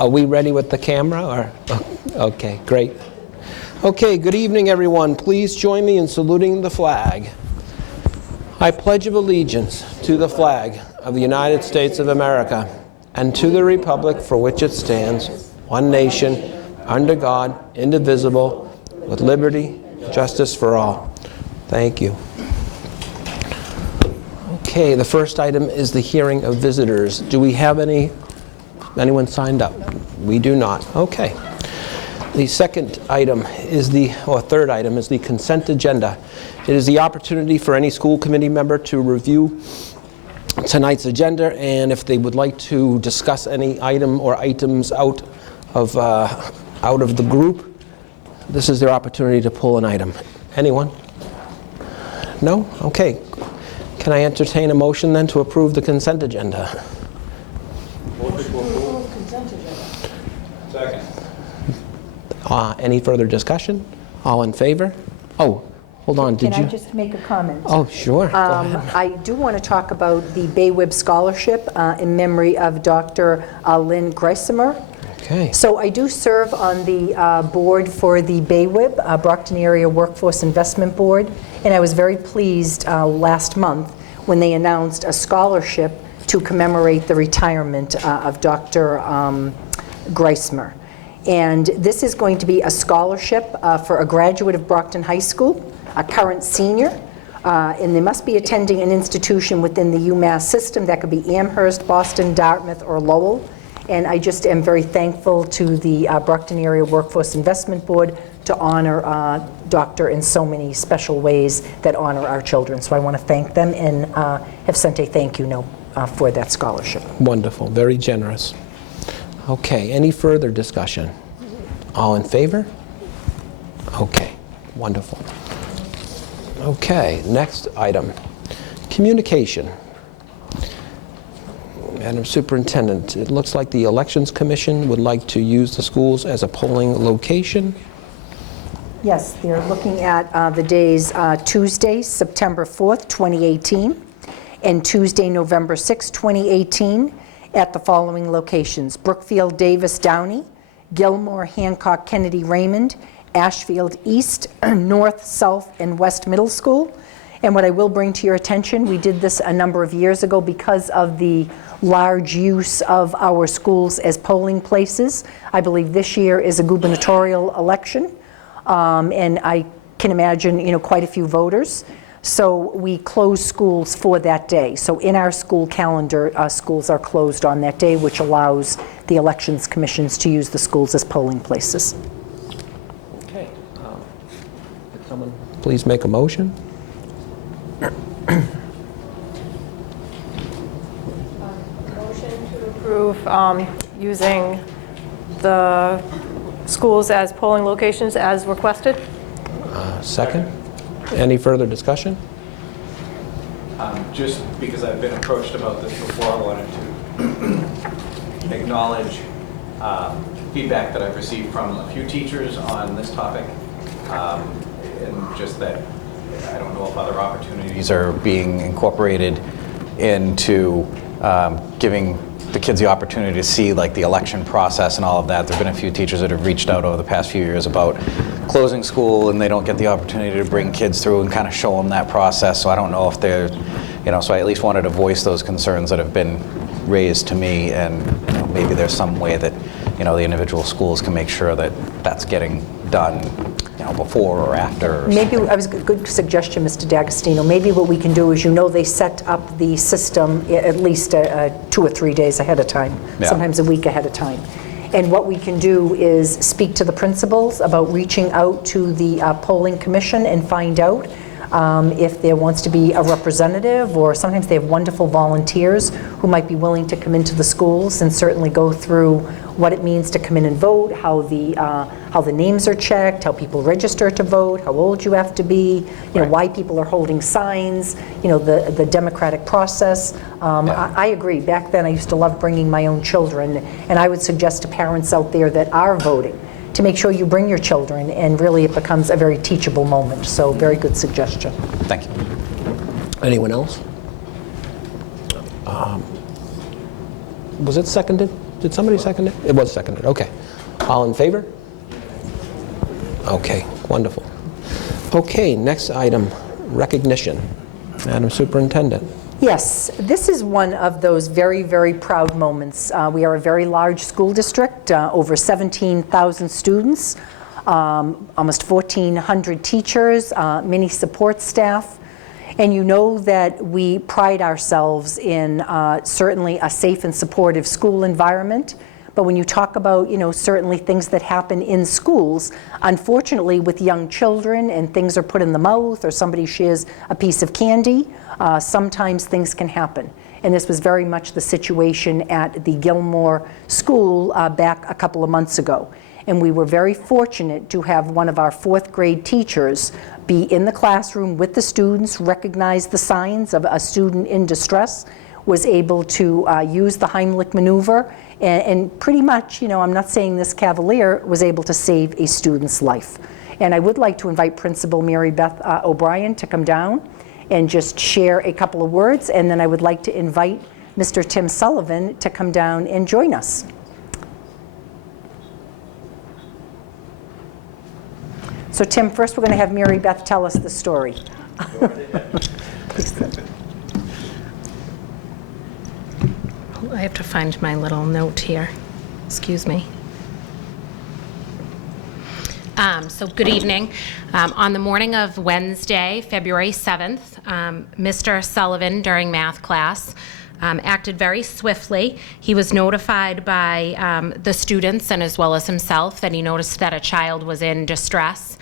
Are we ready with the camera? Or okay, great. Okay, good evening, everyone. Please join me in saluting the flag. I pledge of allegiance to the flag of the United States of America and to the republic for which it stands, one nation, under God, indivisible, with liberty and justice for all. Thank you. Okay, the first item is the hearing of visitors. Do we have anyone signed up? We do not. Okay. The second item is third item is the consent agenda. It is the opportunity for any school committee member to review tonight's agenda, and if they would like to discuss any item or items out of the group, this is their opportunity to pull an item. Anyone? No? Okay. Can I entertain a motion then to approve the consent agenda? Motion to approve consent agenda. Second. Any further discussion? All in favor? Oh, hold on. Can I just make a comment? Oh, sure. Go ahead. I do want to talk about the BayWeb Scholarship in memory of Dr. Lynn Greisemer. Okay. So I do serve on the board for the BayWeb, Brockton Area Workforce Investment Board, and I was very pleased last month when they announced a scholarship to commemorate the retirement of Dr. Greisemer. And this is going to be a scholarship for a graduate of Brockton High School, a current senior, and they must be attending an institution within the UMass system. That could be Amherst, Boston, Dartmouth, or Lowell. And I just am very thankful to the Brockton Area Workforce Investment Board to honor Doctor in so many special ways that honor our children. So I want to thank them and have sent a thank you note for that scholarship. Wonderful. Very generous. Okay. Any further discussion? All in favor? Okay. Wonderful. Okay. Next item. Communication. Madam Superintendent, it looks like the Elections Commission would like to use the schools as a polling location. Yes, they're looking at the days Tuesday, September 4th, 2018, and Tuesday, November 6th, 2018, at the following locations: Brookfield, Davis, Downey, Gilmore, Hancock, Kennedy, Raymond, Ashfield East, North, South, and West Middle School. And what I will bring to your attention, we did this a number of years ago because of the large use of our schools as polling places. I believe this year is a gubernatorial election, and I can imagine, quite a few voters. So we close schools for that day. So in our school calendar, schools are closed on that day, which allows the elections commissions to use the schools as polling places. Okay. Could someone please make a motion? Motion to approve using the schools as polling locations as requested. Second. Any further discussion? Just because I've been approached about this before, I wanted to acknowledge feedback that I've received from a few teachers on this topic, and just that I don't know if other opportunities are being incorporated into giving the kids the opportunity to see like the election process and all of that. There have been a few teachers that have reached out over the past few years about closing school and they don't get the opportunity to bring kids through and kind of show them that process. So I don't know if they're, so I at least wanted to voice those concerns that have been raised to me, and maybe there's some way that the individual schools can make sure that that's getting done before or after. Or maybe, I was a good suggestion, Mr. D'Agostino. Maybe what we can do is, they set up the system at least 2 or 3 days ahead of time, sometimes a week ahead of time. And what we can do is speak to the principals about reaching out to the polling commission and find out if there wants to be a representative, or sometimes they have wonderful volunteers who might be willing to come into the schools and certainly go through what it means to come in and vote, how the names are checked, how people register to vote, how old you have to be, why people are holding signs, the democratic process. I agree. Back then I used to love bringing my own children, and I would suggest to parents out there that are voting to make sure you bring your children, and really it becomes a very teachable moment. So very good suggestion. Thank you. Anyone else? Was it seconded? Did somebody second it? It was seconded, okay. All in favor? Okay, wonderful. Okay, next item, recognition. Madam Superintendent. Yes, this is one of those very, very proud moments. We are a very large school district, over 17,000 students, almost 1,400 teachers, many support staff. And you know that we pride ourselves in certainly a safe and supportive school environment. But when you talk about, certainly things that happen in schools, unfortunately with young children and things are put in the mouth or somebody shares a piece of candy, sometimes things can happen. And this was very much the situation at the Gilmore School back a couple of months ago. And we were very fortunate to have one of our 4th grade teachers be in the classroom with the students, recognize the signs of a student in distress, was able to use the Heimlich maneuver, and pretty much, I'm not saying this cavalier, was able to save a student's life. And I would like to invite Principal Mary Beth O'Brien to come down and just share a couple of words, and then I would like to invite Mr. Tim Sullivan to come down and join us. So Tim, first we're going to have Mary Beth tell us the story. I have to find my little note here. Excuse me. So good evening. On the morning of Wednesday, February 7th, Mr. Sullivan, during math class, acted very swiftly. He was notified by the students and as well as himself that he noticed that a child was in distress.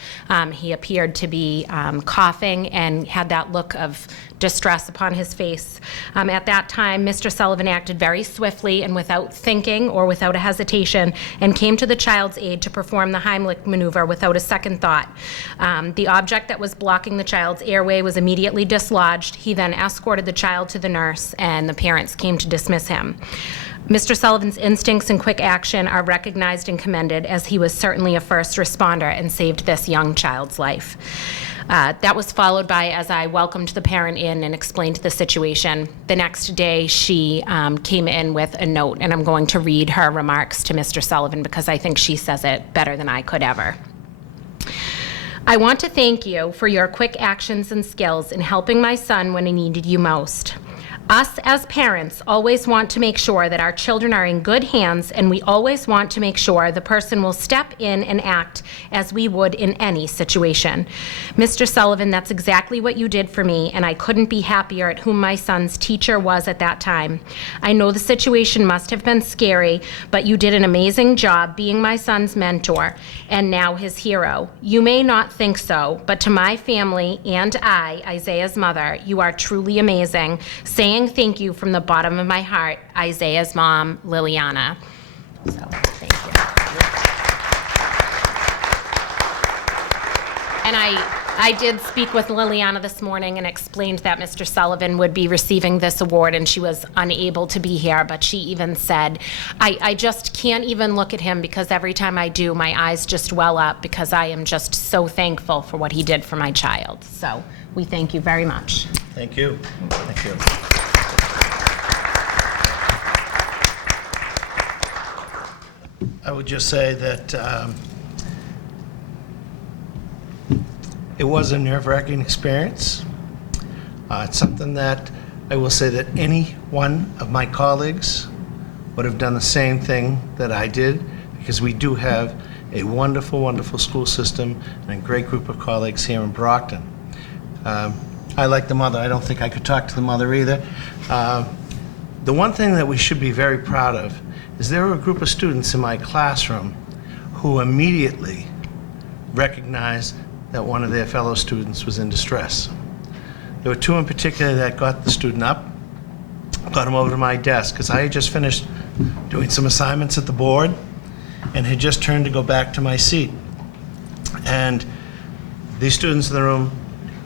He appeared to be coughing and had that look of distress upon his face. At that time, Mr. Sullivan acted very swiftly and without thinking or without a hesitation and came to the child's aid to perform the Heimlich maneuver without a second thought. The object that was blocking the child's airway was immediately dislodged. He then escorted the child to the nurse and the parents came to dismiss him. Mr. Sullivan's instincts and quick action are recognized and commended, as he was certainly a first responder and saved this young child's life. That was followed by, as I welcomed the parent in and explained the situation, the next day she came in with a note, and I'm going to read her remarks to Mr. Sullivan because I think she says it better than I could ever. I want to thank you for your quick actions and skills in helping my son when he needed you most. Us as parents always want to make sure that our children are in good hands, and we always want to make sure the person will step in and act as we would in any situation. Mr. Sullivan, that's exactly what you did for me, and I couldn't be happier at whom my son's teacher was at that time. I know the situation must have been scary, but you did an amazing job being my son's mentor and now his hero. You may not think so, but to my family and I, Isaiah's mother, you are truly amazing. Saying thank you from the bottom of my heart, Isaiah's mom, Liliana. So, thank you. And I did speak with Liliana this morning and explained that Mr. Sullivan would be receiving this award, and she was unable to be here, but she even said, I just can't even look at him because every time I do, my eyes just well up because I am just so thankful for what he did for my child. So we thank you very much. Thank you. Thank you. I would just say that it was a nerve-wracking experience. It's something that I will say that any one of my colleagues would have done the same thing that I did, because we do have a wonderful, wonderful school system and a great group of colleagues here in Brockton. I like the mother. I don't think I could talk to the mother either. The one thing that we should be very proud of is there were a group of students in my classroom who immediately recognized that one of their fellow students was in distress. There were 2 in particular that got the student up, got him over to my desk, because I had just finished doing some assignments at the board and had just turned to go back to my seat. And these students in the room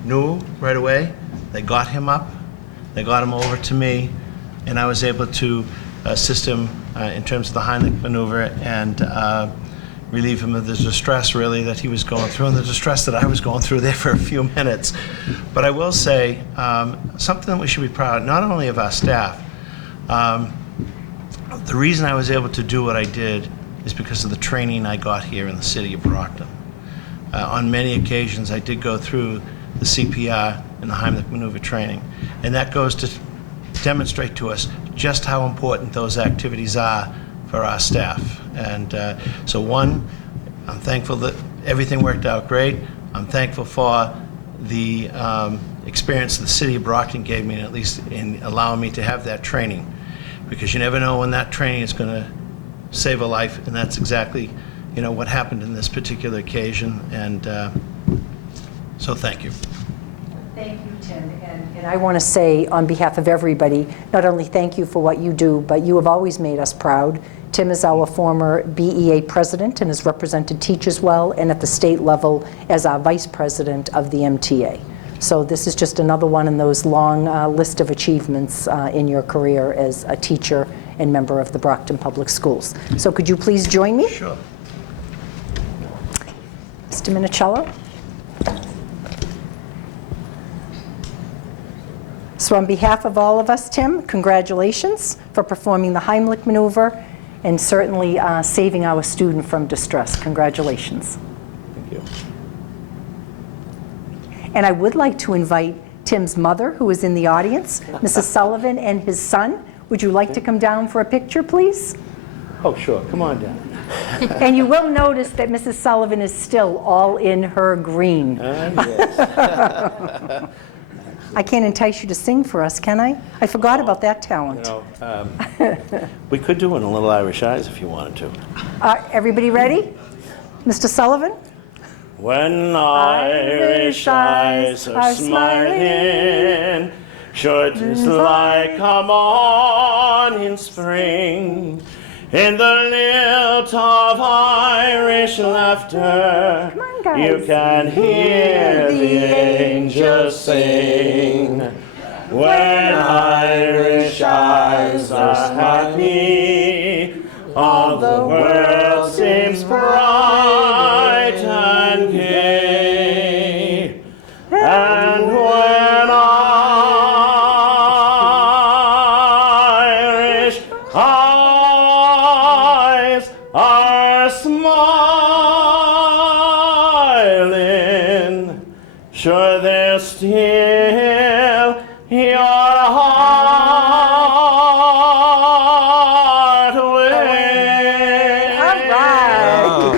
knew right away. They got him up, they got him over to me, and I was able to assist him in terms of the Heimlich maneuver and relieve him of the distress, really, that he was going through, and the distress that I was going through there for a few minutes. But I will say something that we should be proud of, not only of our staff. The reason I was able to do what I did is because of the training I got here in the city of Brockton. On many occasions, I did go through the CPR and the Heimlich maneuver training, and that goes to demonstrate to us just how important those activities are for our staff. And so one, I'm thankful that everything worked out great. I'm thankful for the experience the city of Brockton gave me, at least in allowing me to have that training, because you never know when that training is going to save a life, and that's exactly, you know, what happened in this particular occasion. And so thank you. Thank you, Tim. And I want to say on behalf of everybody, not only thank you for what you do, but you have always made us proud. Tim is our former BEA president and has represented teachers well, and at the state level as our vice president of the MTA. So this is just another one in those long list of achievements in your career as a teacher and member of the Brockton Public Schools. So could you please join me? Sure. Mr. Minicello. So on behalf of all of us, Tim, congratulations for performing the Heimlich maneuver and certainly saving our student from distress. Congratulations. Thank you. And I would like to invite Tim's mother, who is in the audience, Mrs. Sullivan, and his son. Would you like to come down for a picture, please? Oh, sure. Come on down. And you will notice that Mrs. Sullivan is still all in her green. Yes. I can't entice you to sing for us, can I? I forgot about that talent. You know, we could do it in a Little Irish Eyes if you wanted to. Everybody ready? Mr. Sullivan? When Irish eyes are smiling, sure 'tis like come on in spring, in the lilt of Irish laughter, Come on, guys. you can hear the angels sing. When Irish eyes are happy, all the world seems bright and gay. And when Irish eyes are smiling, sure they're still your heart will. All right.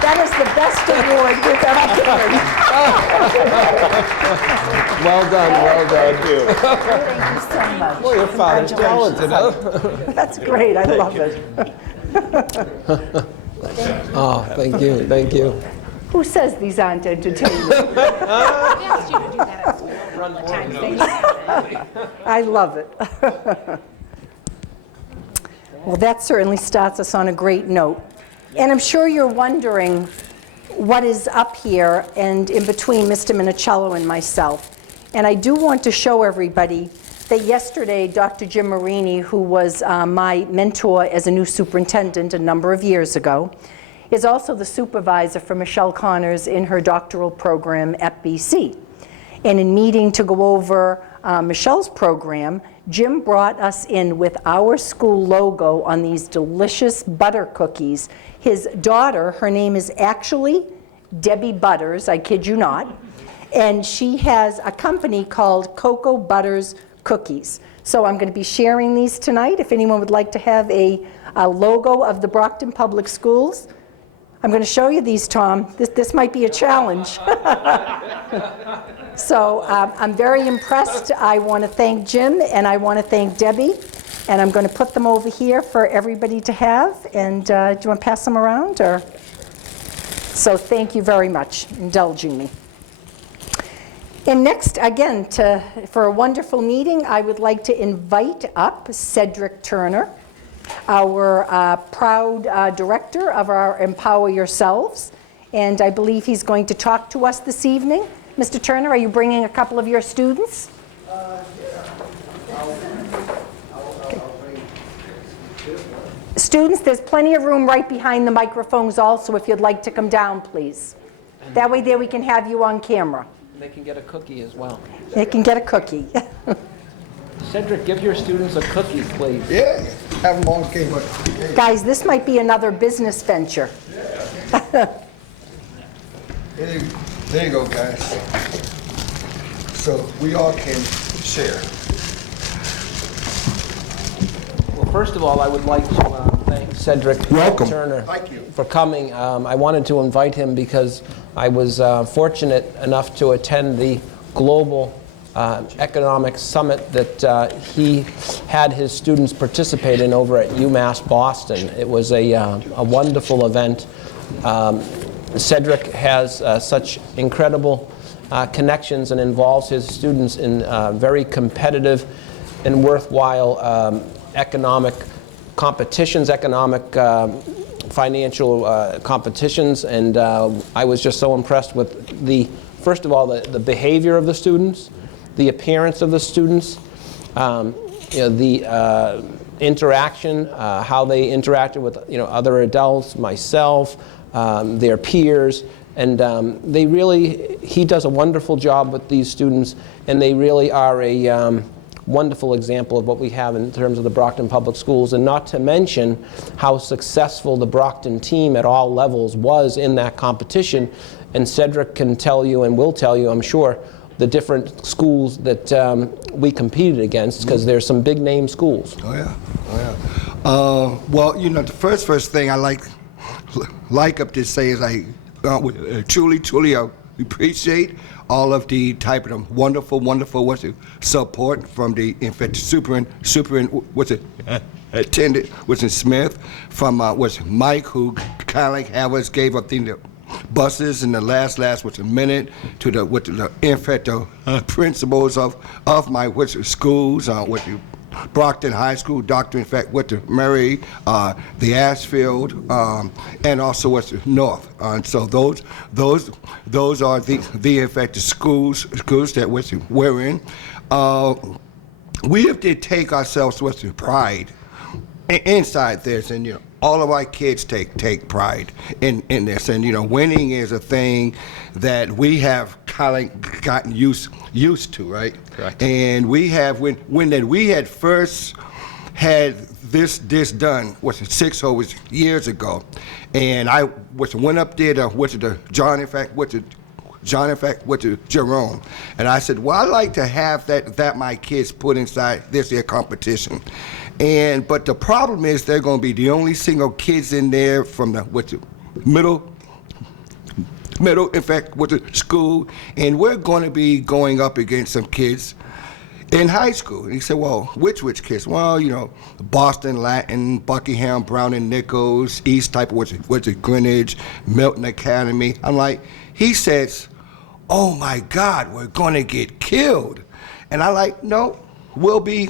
That is the best award we've ever given. Well done, well done. Thank you so much. Boy, your father's talented, huh? That's great. I love it. Oh, thank you, thank you. Who says these aren't entertaining? We asked you to do that at school a couple of times. I love it. Well, that certainly starts us on a great note. And I'm sure you're wondering what is up here and in between Mr. Minicello and myself. And I do want to show everybody that yesterday, Dr. Jim Marini, who was my mentor as a new superintendent a number of years ago, is also the supervisor for Michelle Connors in her doctoral program at BC. And in meeting to go over Michelle's program, Jim brought us in with our school logo on these delicious butter cookies. His daughter, her name is actually Debbie Butters, I kid you not, and she has a company called Cocoa Butters Cookies. So I'm going to be sharing these tonight. If anyone would like to have a logo of the Brockton Public Schools, I'm going to show you these, Tom. This might be a challenge. So I'm very impressed. I want to thank Jim and I want to thank Debbie. And I'm going to put them over here for everybody to have. And do you want to pass them around? Or? So thank you very much for indulging me. And next, again, for a wonderful meeting, I would like to invite up Cedric Turner, our proud director of our Empower Yourselves, and I believe he's going to talk to us this evening. Mr. Turner, are you bringing a couple of your students? Students, there's plenty of room right behind the microphones also if you'd like to come down, please. That way there we can have you on camera. They can get a cookie as well. They can get a cookie. Cedric, give your students a cookie, please. Yeah, have them on camera. Guys, this might be another business venture. There you go, guys. So we all can share. Well, first of all, I would like to thank Cedric Welcome. Turner Thank you. for coming. I wanted to invite him because I was fortunate enough to attend the Global Economic Summit that he had his students participate in over at UMass Boston. It was a wonderful event. Cedric has such incredible connections and involves his students in very competitive and worthwhile economic competitions, financial competitions, and I was just so impressed with first of all, the behavior of the students, the appearance of the students, the interaction, how they interacted with other adults, myself, their peers, and he does a wonderful job with these students, and they really are a wonderful example of what we have in terms of the Brockton Public Schools, and not to mention how successful the Brockton team at all levels was in that competition. And Cedric can tell you, and will tell you, I'm sure, the different schools that we competed against, because there's some big name schools. Oh yeah. Well, the first thing I like up to say is I truly appreciate all of the type of wonderful support from the Superintendent Smith, from Mike, who kind of gave up the buses in the last was a minute, to the principals of my schools, Brockton High School, Dr. Murray, the Ashfield, and also North. So those are the schools that we're in. We have to take ourselves with pride inside this, and all of our kids take pride in this, and winning is a thing that we have kind of gotten used to, right? Correct. And we have when we had first had this done was 6 years ago, and I went up there to Jerome, and I said, well, I like to have that my kids put inside this year competition. But the problem is they're going to be the only single kids in there from the middle, in fact, with the school, and we're going to be going up against some kids in high school. And he said, well, which kids? Well, Boston Latin, Buckingham, Brown and Nichols, East type, Greenwich, Milton Academy. I'm like, he says, oh my God, we're going to get killed. And I like, no. We'll be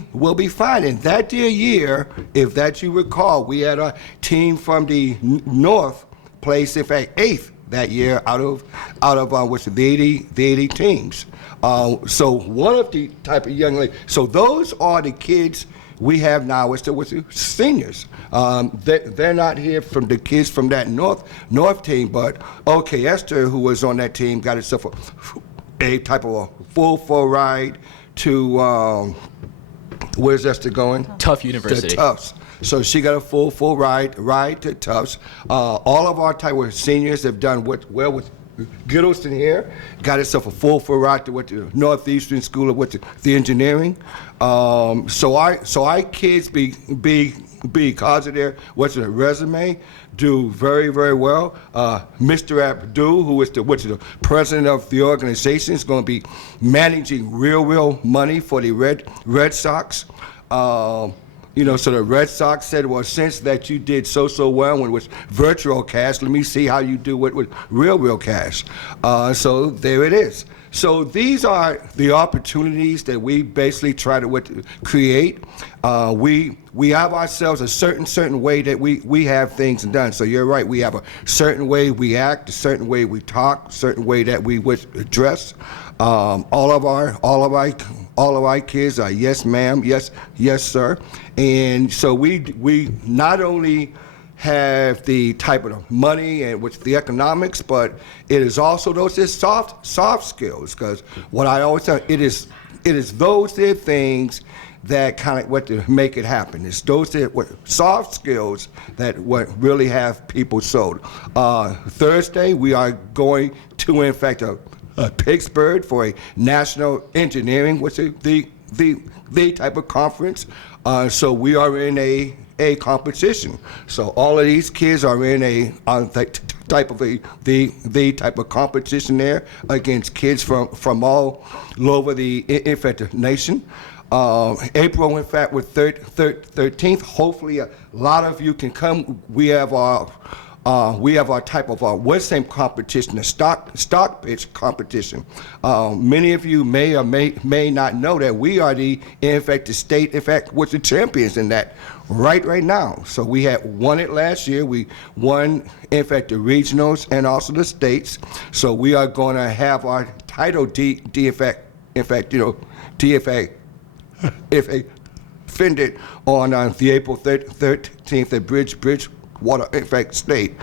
fine. And that year, if that you recall, we had a team from the North placed, in fact, 8th that year out of the 80 teams. So one of the type of young ladies. So those are the kids we have now. It's the seniors. They're not here from the kids from that North team, but okay, Esther, who was on that team, got herself a type of a full ride to where's Esther going? Tufts University. To Tufts. So she got a full ride to Tufts. All of our type of seniors have done with Giddleston here, got herself a full ride to the Northeastern School of the Engineering. So our kids because of their resume, do very well. Mr. Abdul, who is the president of the organization, is going to be managing real money for the Red Sox. So the Red Sox said, well, since that you did so well when it was virtual cash, let me see how you do it with real cash. So there it is. So these are the opportunities that we basically try to create. We have ourselves a certain way that we have things done. So you're right. We have a certain way we act, a certain way we talk, a certain way that we would dress. All of our kids are yes, ma'am, yes, sir. And so we not only have the type of money and with the economics, but it is also those soft skills. Because what I always tell, it is those things that kind of what to make it happen. It's those that what soft skills that what really have people sold. Thursday we are going to in fact Pittsburgh for a national engineering, which is the type of conference. So we are in a competition. So all of these kids are in a type of the type of competition there against kids from all over the in fact nation. April, in fact, with 13th. Hopefully, a lot of you can come. We have our type of our West End competition, the stock pitch competition. Many of you may or may not know that we are the state, was the champions in that right now. So we had won it last year. We won, in fact, the regionals and also the states. So we are going to have our title DFA offended on the April 13th at Bridgewater, in fact, State.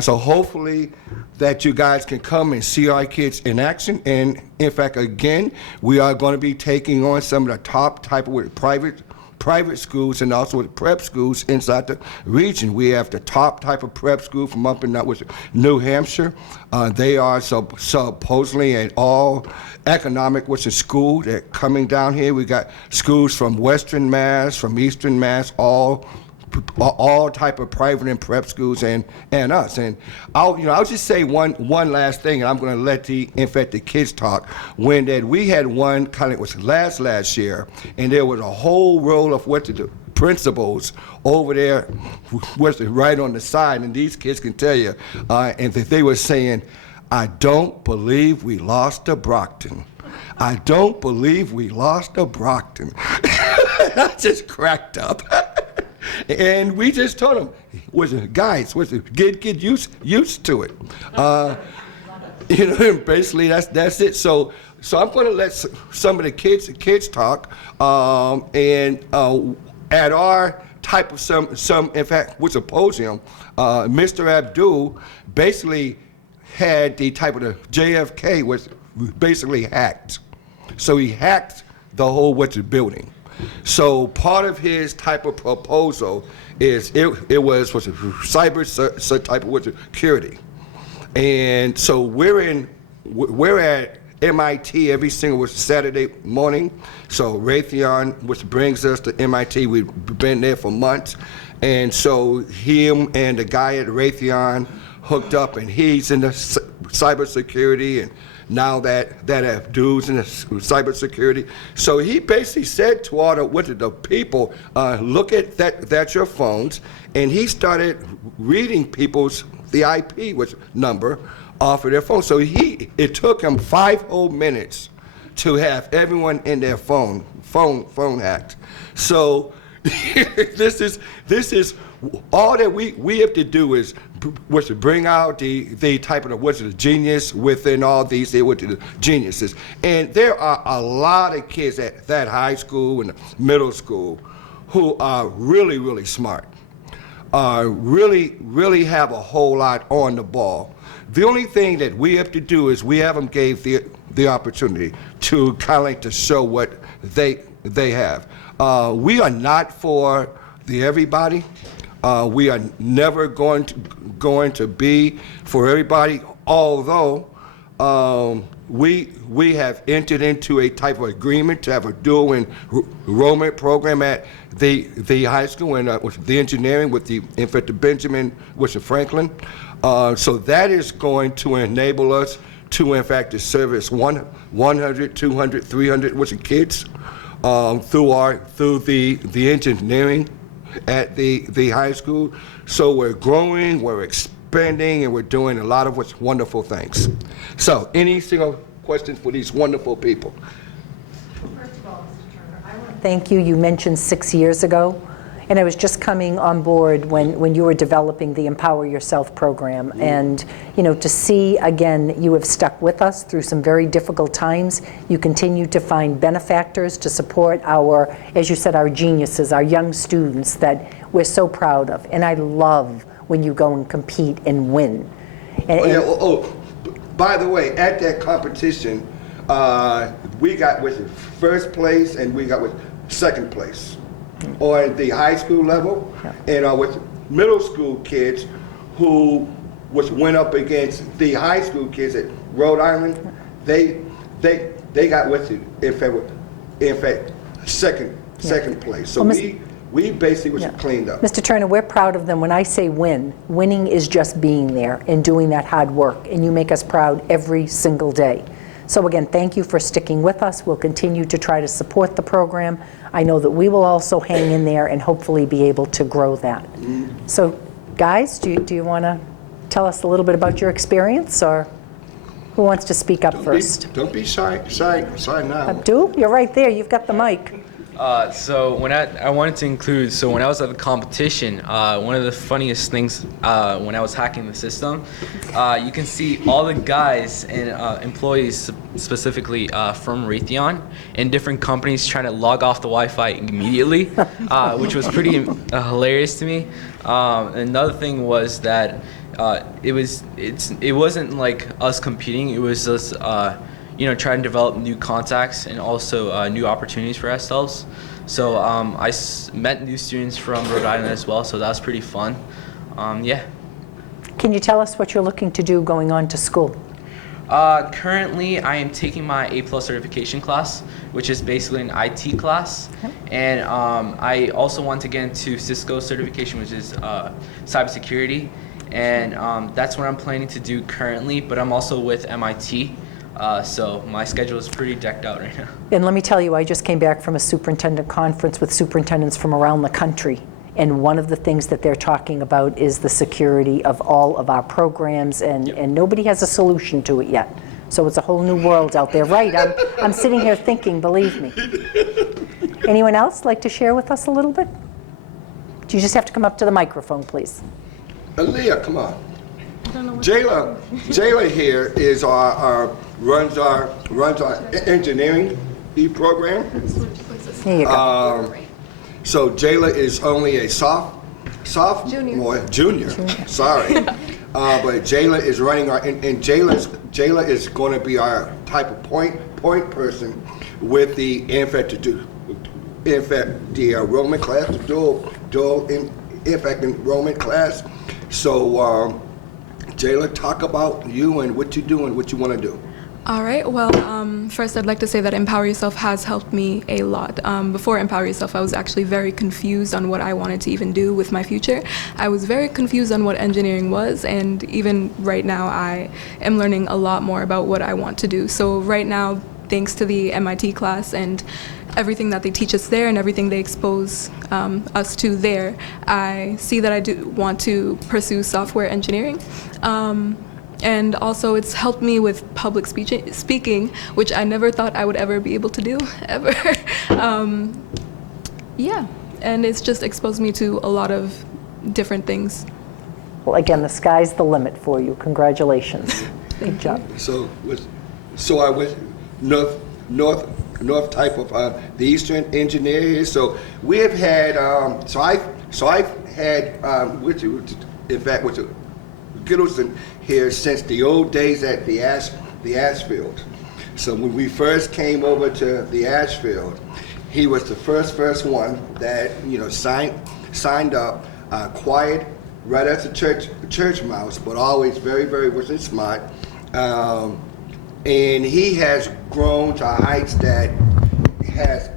So hopefully that you guys can come and see our kids in action. And in fact, again, we are going to be taking on some of the top type of private schools and also with prep schools inside the region. We have the top type of prep school from up in New Hampshire. They are supposedly an all economic school that coming down here. We got schools from Western Mass, from Eastern Mass, all type of private and prep schools and us. And I'll just say one last thing, and I'm going to let the kids talk. When that we had one kind of was last year, and there was a whole roll of the principals over there was right on the side, and these kids can tell you, and they were saying, "I don't believe we lost to Brockton. I don't believe we lost to Brockton." I just cracked up. And we just told them, guys, get used to it. And basically that's it. So I'm going to let some of the kids talk, and at our type of some in fact with symposium, Mr. Abdul basically had the type of the JFK was basically hacked. So he hacked the whole building. So part of his type of proposal is it was cyber type of security, and so we're at MIT every single Saturday morning. So Raytheon, which brings us to MIT, we've been there for months, and so him and the guy at Raytheon hooked up, and he's in the cybersecurity, and now that have dudes in the cybersecurity. So he basically said to all the people, look at that's your phones, and he started reading people's the IP number off of their phone. So it took him 5 whole minutes to have everyone in their phone hacked. So this is all that we have to do is to bring out the type of the genius within all these the geniuses. And there are a lot of kids at that high school and middle school who are really, really smart, really have a whole lot on the ball. The only thing that we have to do is we have them gave the opportunity to kind of to show what they have. We are not for the everybody. We are never going to be for everybody, although we have entered into a type of agreement to have a dual enrollment program at the high school and with the engineering with the Benjamin Franklin. So that is going to enable us to, in fact, to service 100, 200, 300 kids through the engineering at the high school. So we're growing, we're expanding, and we're doing a lot of wonderful things. So any single questions for these wonderful people? First of all, Mr. Turner, I want to thank you. You mentioned 6 years ago, and I was just coming on board when you were developing the Empower Yourself program. And to see, again, you have stuck with us through some very difficult times. You continue to find benefactors to support our, as you said, our geniuses, our young students that we're so proud of. And I love when you go and compete and win. By the way, at that competition, we got with first place, and we got with second place. Or at the high school level, and with middle school kids who went up against the high school kids at Rhode Island, they got with it, in fact, second place. So Well, we basically was cleaned up. Mr. Turner, we're proud of them. When I say win, winning is just being there and doing that hard work, and you make us proud every single day. So again, thank you for sticking with us. We'll continue to try to support the program. I know that we will also hang in there and hopefully be able to grow that. So guys, do you want to tell us a little bit about your experience, or who wants to speak up first? Don't be shy now. Abdul, you're right there. You've got the mic. So when I wanted to include, so when I was at the competition, one of the funniest things when I was hacking the system, you can see all the guys and employees specifically from Raytheon and different companies trying to log off the Wi-Fi immediately, which was pretty hilarious to me. Another thing was that it wasn't like us competing. It was just try and develop new contacts and also new opportunities for ourselves. So I met new students from Rhode Island as well, so that was pretty fun. Yeah. Can you tell us what you're looking to do going on to school? Currently, I am taking my A+ certification class, which is basically an IT class. And I also want to get into Cisco certification, which is cybersecurity. And that's what I'm planning to do currently, but I'm also with MIT. So my schedule is pretty decked out right now. And let me tell you, I just came back from a superintendent conference with superintendents from around the country. And one of the things that they're talking about is the security of all of our programs, and nobody has a solution to it yet. So it's a whole new world out there. Right, I'm sitting here thinking, believe me. Anyone else like to share with us a little bit? You just have to come up to the microphone, please. Aaliyah, come on. Jayla here is runs our engineering program. Here you go. So Jayla is only a sophomore, junior. Sorry, but Jayla is running our, and Jayla is going to be our type of point person with the the enrollment class, the dual enrollment class. So Jayla, talk about you and what you do and what you want to do. All right, well, first I'd like to say that Empower Yourself has helped me a lot. Before Empower Yourself, I was actually very confused on what I wanted to even do with my future. I was very confused on what engineering was, and even right now I am learning a lot more about what I want to do. So right now, thanks to the MIT class and everything that they teach us there and everything they expose us to there, I see that I do want to pursue software engineering. And also it's helped me with public speaking, which I never thought I would ever be able to do, ever. Yeah, and it's just exposed me to a lot of different things. Well, again, the sky's the limit for you. Congratulations. Good job. So I was north type of the Eastern engineer here. So we have had I've had in fact with Gittleson here since the old days at the Ashfield. So when we first came over to the Ashfield, he was the first one that signed up, quiet, right as a church mouse, but always very very smart. And he has grown to heights that has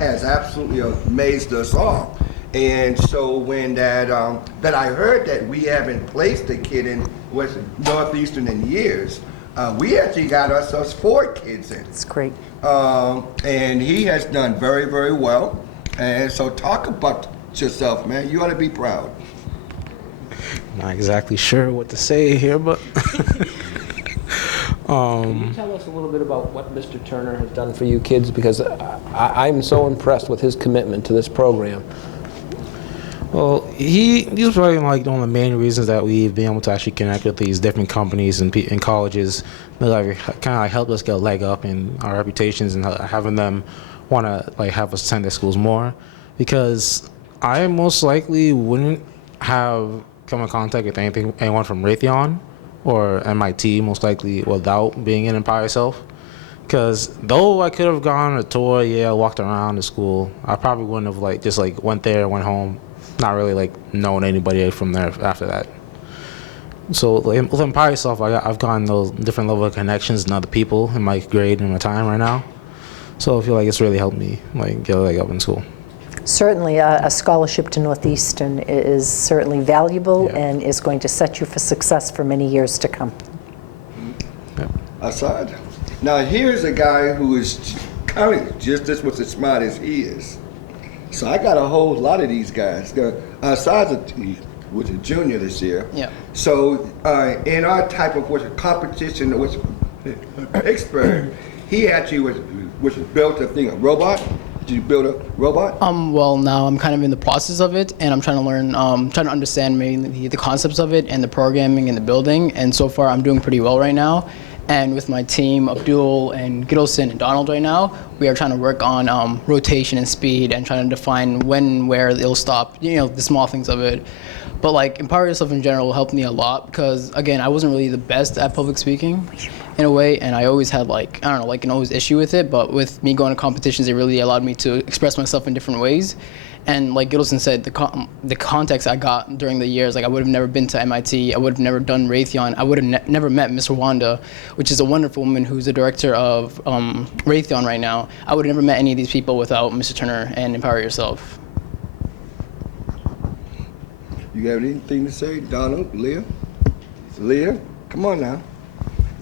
absolutely amazed us all. And so when that I heard that we haven't placed a kid in West Northeastern in years, we actually got ourselves 4 kids in. That's great. And he has done very, very well. And so talk about yourself, man. You ought to be proud. Not exactly sure what to say here, but Can you tell us a little bit about what Mr. Turner has done for you kids? Because I'm so impressed with his commitment to this program. well, he's probably like one of the main reasons that we've been able to actually connect with these different companies and colleges that like, kind of like helped us get a leg up in our reputations and having them want to like have us attend their schools more. Because I most likely wouldn't have come in contact with anyone from Raytheon or MIT most likely without being in Empower Yourself. Because though I could have gone on a tour, yeah, walked around the school, I probably wouldn't have like just like went there, went home, not really like known anybody from there after that. So like, with Empower Yourself, I've gotten those different level of connections and other people in my grade and my time right now. So I feel like it's really helped me like get a leg up in school. Certainly, a scholarship to Northeastern is certainly valuable and is going to set you for success for many years to come. Assad. Now here's a guy who is kind of just as much as smart as he is. So I got a whole lot of these guys. Assad's was a junior this year. Yeah. So in our type of competition with expert, he actually was built a robot. Did you build a robot? Well, now I'm kind of in the process of it, and I'm trying to learn, trying to understand maybe the concepts of it and the programming and the building. And so far, I'm doing pretty well right now. And with my team, Abdul and Gittleson and Donald right now, we are trying to work on rotation and speed and trying to define when and where it'll stop, you know, the small things of it. But like Empower Yourself in general helped me a lot because, again, I wasn't really the best at public speaking in a way, and I always had like, I don't know, like an always issue with it, but with me going to competitions, it really allowed me to express myself in different ways. And like Gittleson said, the context I got during the years, like I would have never been to MIT, I would have never done Raytheon, I would have never met Ms. Rwanda, which is a wonderful woman who's the director of Raytheon right now. I would have never met any of these people without Mr. Turner and Empower Yourself. You have anything to say, Donald, Leah? Leah, come on now.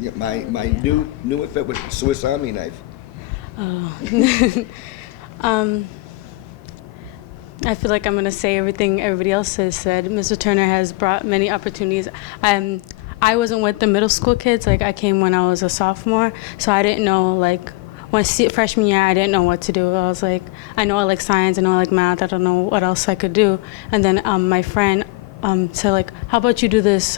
Yeah, my new effect with Swiss Army knife. I feel like I'm going to say everything everybody else has said. Mr. Turner has brought many opportunities. I wasn't with the middle school kids. Like I came when I was a sophomore, so I didn't know like freshman year I didn't know what to do. I was like, I know I like science, I know I like math, I don't know what else I could do. And then my friend said like, how about you do this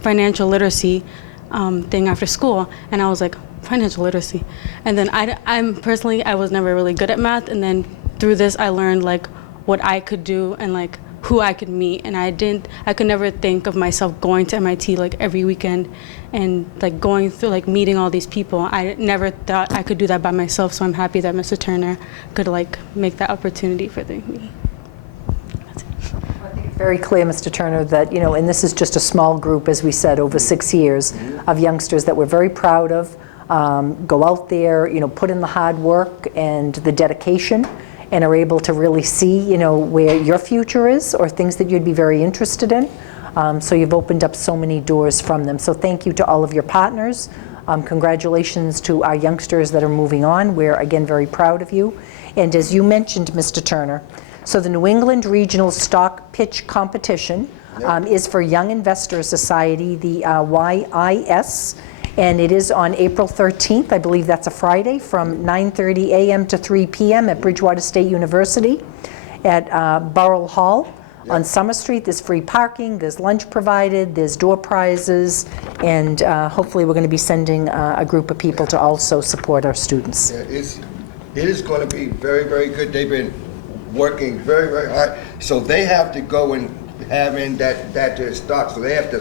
financial literacy thing after school? And I was like, financial literacy. And then I was never really good at math, and then through this I learned like what I could do and like who I could meet, and I could never think of myself going to MIT like every weekend and like going through like meeting all these people. I never thought I could do that by myself, so I'm happy that Mr. Turner could like make that opportunity for me. Very clear, Mr. Turner, that, you know, and this is just a small group, as we said, over 6 years of youngsters that we're very proud of. Go out there, you know, put in the hard work and the dedication, and are able to really see, you know, where your future is or things that you'd be very interested in. So you've opened up so many doors from them. So thank you to all of your partners. Congratulations to our youngsters that are moving on. We're, again, very proud of you. And as you mentioned, Mr. Turner, so the New England Regional Stock Pitch Competition is for Young Investor Society, the YIS, and it is on April 13th. I believe that's a Friday, from 9:30 a.m. to 3 p.m. at Bridgewater State University at Burrell Hall on Summer Street. There's free parking, there's lunch provided, there's door prizes, and hopefully we're going to be sending a group of people to also support our students. Yeah, it is going to be very, very good. They've been working very, very hard. So they have to go and have in that stock. So they have to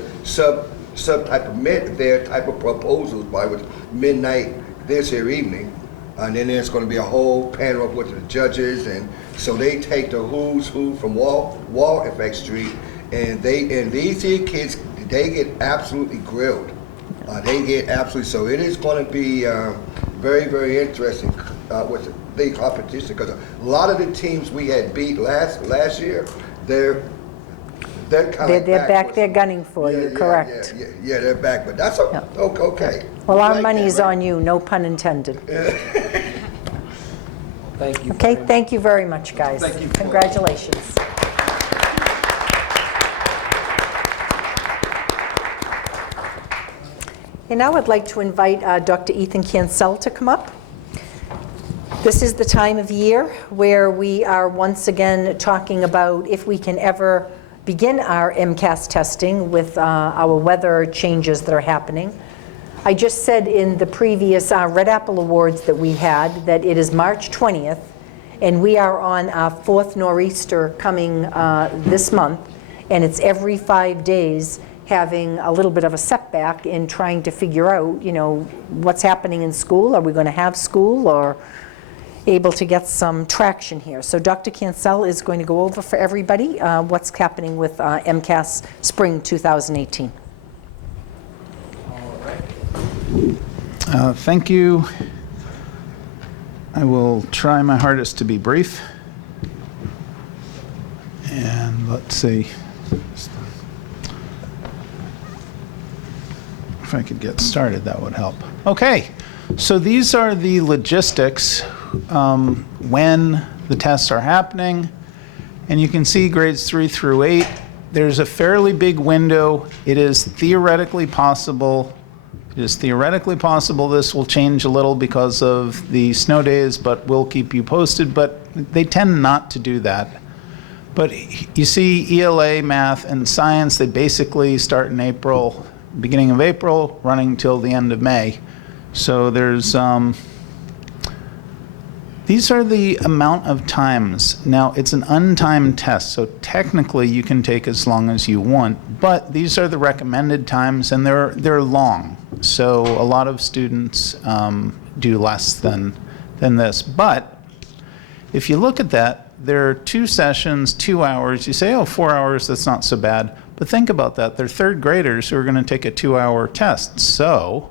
submit their type of proposals by midnight this here evening. And then there's going to be a whole panel with the judges, and so they take the who's who from Wall Effect Street, and these here kids, they get absolutely grilled. They get absolutely, so it is going to be very, very interesting with the competition, because a lot of the teams we had beat last year, they're back there gunning for you, correct. Yeah, they're back, but that's okay. Well, our money's on you, no pun intended. Thank you. Okay, thank you very much, guys. Thank you. Congratulations. And now I'd like to invite Dr. Ethan Cancel to come up. This is the time of year where we are once again talking about if we can ever begin our MCAS testing with our weather changes that are happening. I just said in the previous Red Apple Awards that we had that it is March 20th, and we are on our 4th nor'easter coming this month, and it's every 5 days. having a little bit of a setback in trying to figure out, what's happening in school. Are we going to have school, or able to get some traction here? So Dr. Cancel is going to go over for everybody what's happening with MCAS Spring 2018. Thank you. I will try my hardest to be brief. And let's see if I could get started, that would help. Okay, so these are the logistics when the tests are happening. And you can see grades 3 through 8. There's a fairly big window. It is theoretically possible this will change a little because of the snow days, but we'll keep you posted. But they tend not to do that. But you see ELA, math, and science, they basically start in April, beginning of April, running till the end of May. So there's, these are the amount of times. Now, it's an untimed test, so technically you can take as long as you want, but these are the recommended times, and they're long. So a lot of students do less than this. But if you look at that, there are 2 sessions, 2 hours. You say, oh, 4 hours, that's not so bad. But think about that. They're third graders who are going to take a 2-hour test. So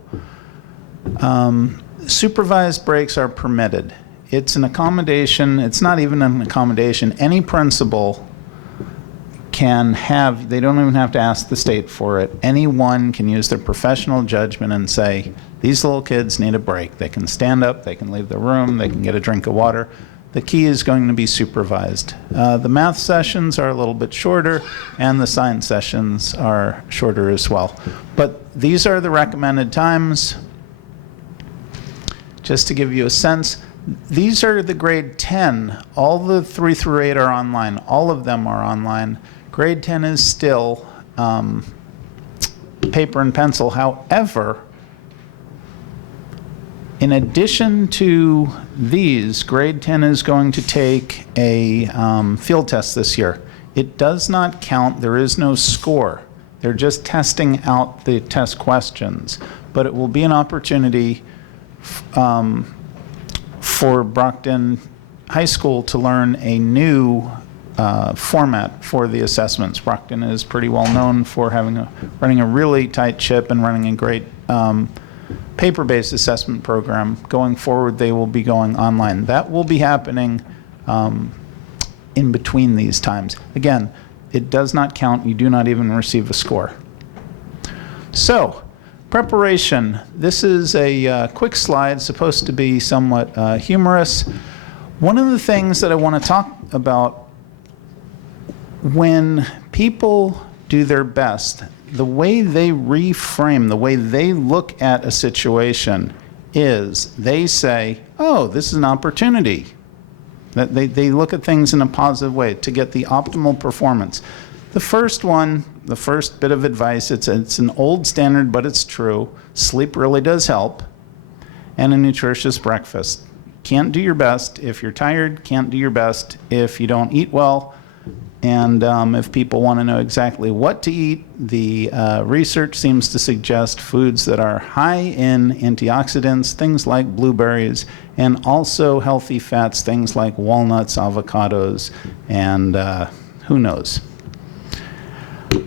supervised breaks are permitted. It's an accommodation. It's not even an accommodation. Any principal can have, they don't even have to ask the state for it. Anyone can use their professional judgment and say, these little kids need a break. They can stand up, they can leave the room, they can get a drink of water. The key is going to be supervised. The math sessions are a little bit shorter, and the science sessions are shorter as well. But these are the recommended times. Just to give you a sense, these are the grade 10. All the 3 through 8 are online. All of them are online. Grade 10 is still paper and pencil. However, in addition to these, grade 10 is going to take a field test this year. It does not count. There is no score. They're just testing out the test questions. But it will be an opportunity for Brockton High School to learn a new format for the assessments. Brockton is pretty well known for running a really tight ship and running a great paper-based assessment program. Going forward, they will be going online. That will be happening in between these times. Again, it does not count. You do not even receive a score. So, preparation. This is a quick slide, supposed to be somewhat humorous. One of the things that I want to talk about, when people do their best, the way they reframe, the way they look at a situation is they say, oh, this is an opportunity. That they look at things in a positive way to get the optimal performance. The first one, the first bit of advice, it's an old standard, but it's true. Sleep really does help, and a nutritious breakfast. Can't do your best if you're tired, can't do your best if you don't eat well. And if people want to know exactly what to eat, the research seems to suggest foods that are high in antioxidants, things like blueberries, and also healthy fats, things like walnuts, avocados, and who knows.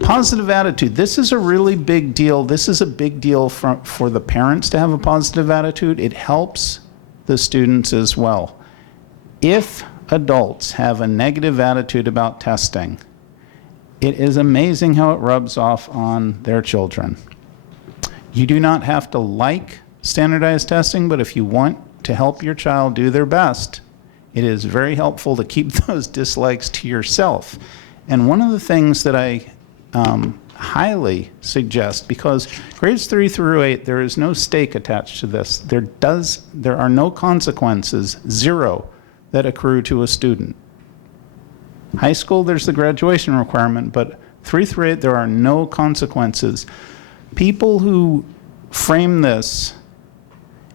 Positive attitude. This is a really big deal. This is a big deal for the parents to have a positive attitude. It helps the students as well. If adults have a negative attitude about testing, it is amazing how it rubs off on their children. You do not have to like standardized testing, but if you want to help your child do their best, it is very helpful to keep those dislikes to yourself. And one of the things that I highly suggest, because grades 3 through 8, there is no stake attached to this. There are no consequences, zero, that accrue to a student. High school, there's the graduation requirement, but 3 through 8, there are no consequences. People who frame this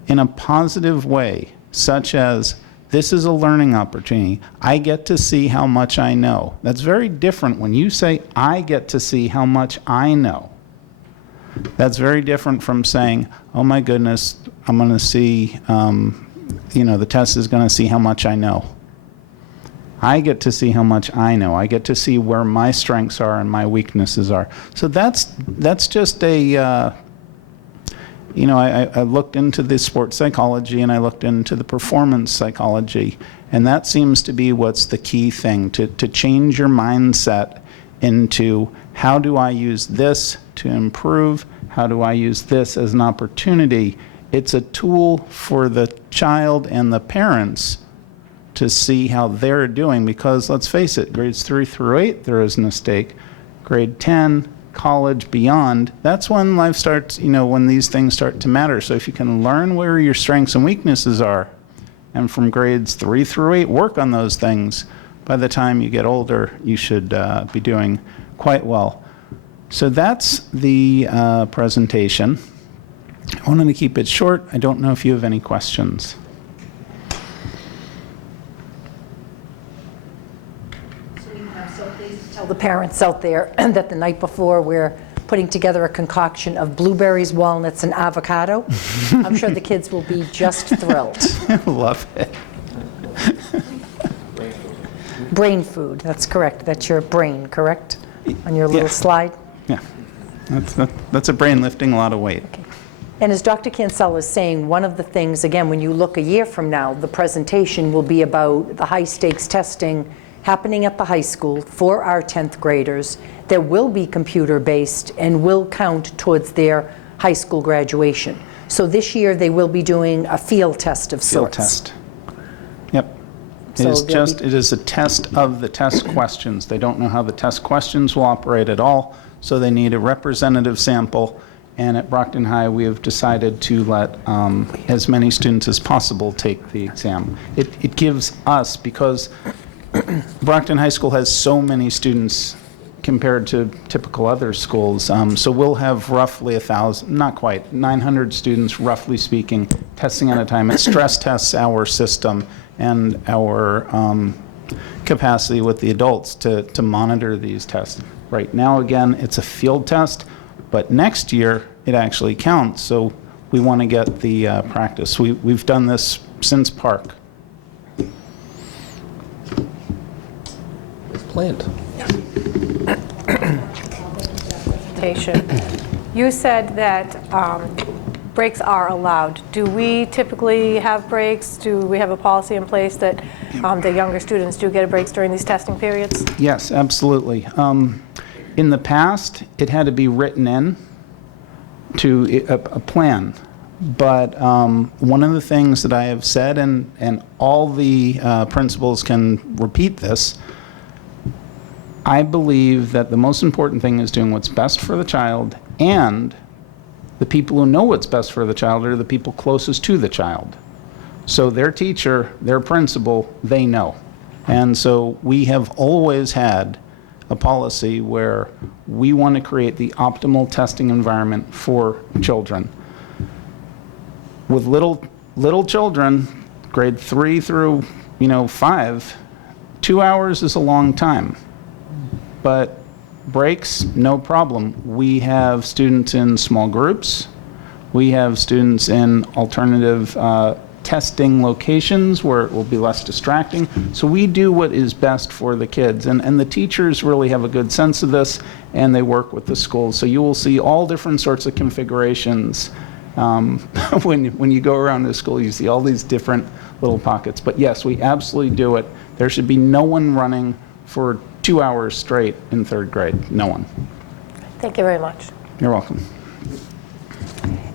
in a positive way, such as, this is a learning opportunity. I get to see how much I know. That's very different when you say, I get to see how much I know. That's very different from saying, oh my goodness, I'm going to see, the test is going to see how much I know. I get to see how much I know. I get to see where my strengths are and my weaknesses are. So that's just a, I looked into the sports psychology and I looked into the performance psychology, and that seems to be what's the key thing, to change your mindset into how do I use this to improve? How do I use this as an opportunity? It's a tool for the child and the parents to see how they're doing, because let's face it, grades 3 through 8, there is no stake. Grade 10, college, beyond, that's when life starts, when these things start to matter. So if you can learn where your strengths and weaknesses are, and from grades 3 through 8, work on those things, by the time you get older, you should be doing quite well. So that's the presentation. I wanted to keep it short. I don't know if you have any questions. So please tell the parents out there that the night before we're putting together a concoction of blueberries, walnuts, and avocado. I'm sure the kids will be just thrilled. Love it. Brain food, that's correct. That's your brain, correct? On your little slide? Yeah. That's a brain lifting a lot of weight. Okay. And as Dr. Cancel is saying, one of the things, again, when you look a year from now, the presentation will be about the high-stakes testing happening at the high school for our 10th graders that will be computer-based and will count towards their high school graduation. So this year they will be doing a field test of sorts. Field test. Yep. So it is a test of the test questions. They don't know how the test questions will operate at all, so they need a representative sample. And at Brockton High, we have decided to let as many students as possible take the exam. It gives us, because Brockton High School has so many students compared to typical other schools, so we'll have roughly 1,000, not quite, 900 students, roughly speaking, testing at a time. It stress tests our system and our capacity with the adults to monitor these tests. Right now, again, it's a field test, but next year it actually counts, so we want to get the practice. We've done this since Park. It's planned. You said that breaks are allowed. Do we typically have breaks? Do we have a policy in place that the younger students do get breaks during these testing periods? Yes, absolutely. In the past, it had to be written in to a plan. But one of the things that I have said, and all the principals can repeat this, I believe that the most important thing is doing what's best for the child, and the people who know what's best for the child are the people closest to the child. So their teacher, their principal, they know. And so we have always had a policy where we want to create the optimal testing environment for children. With little children, grade 3 through 5, 2 hours is a long time. But breaks, no problem. We have students in small groups. We have students in alternative testing locations where it will be less distracting. So we do what is best for the kids. And the teachers really have a good sense of this, and they work with the schools. So you will see all different sorts of configurations. When you go around the school, you see all these different little pockets. But yes, we absolutely do it. There should be no one running for 2 hours straight in 3rd grade. No one. Thank you very much. You're welcome.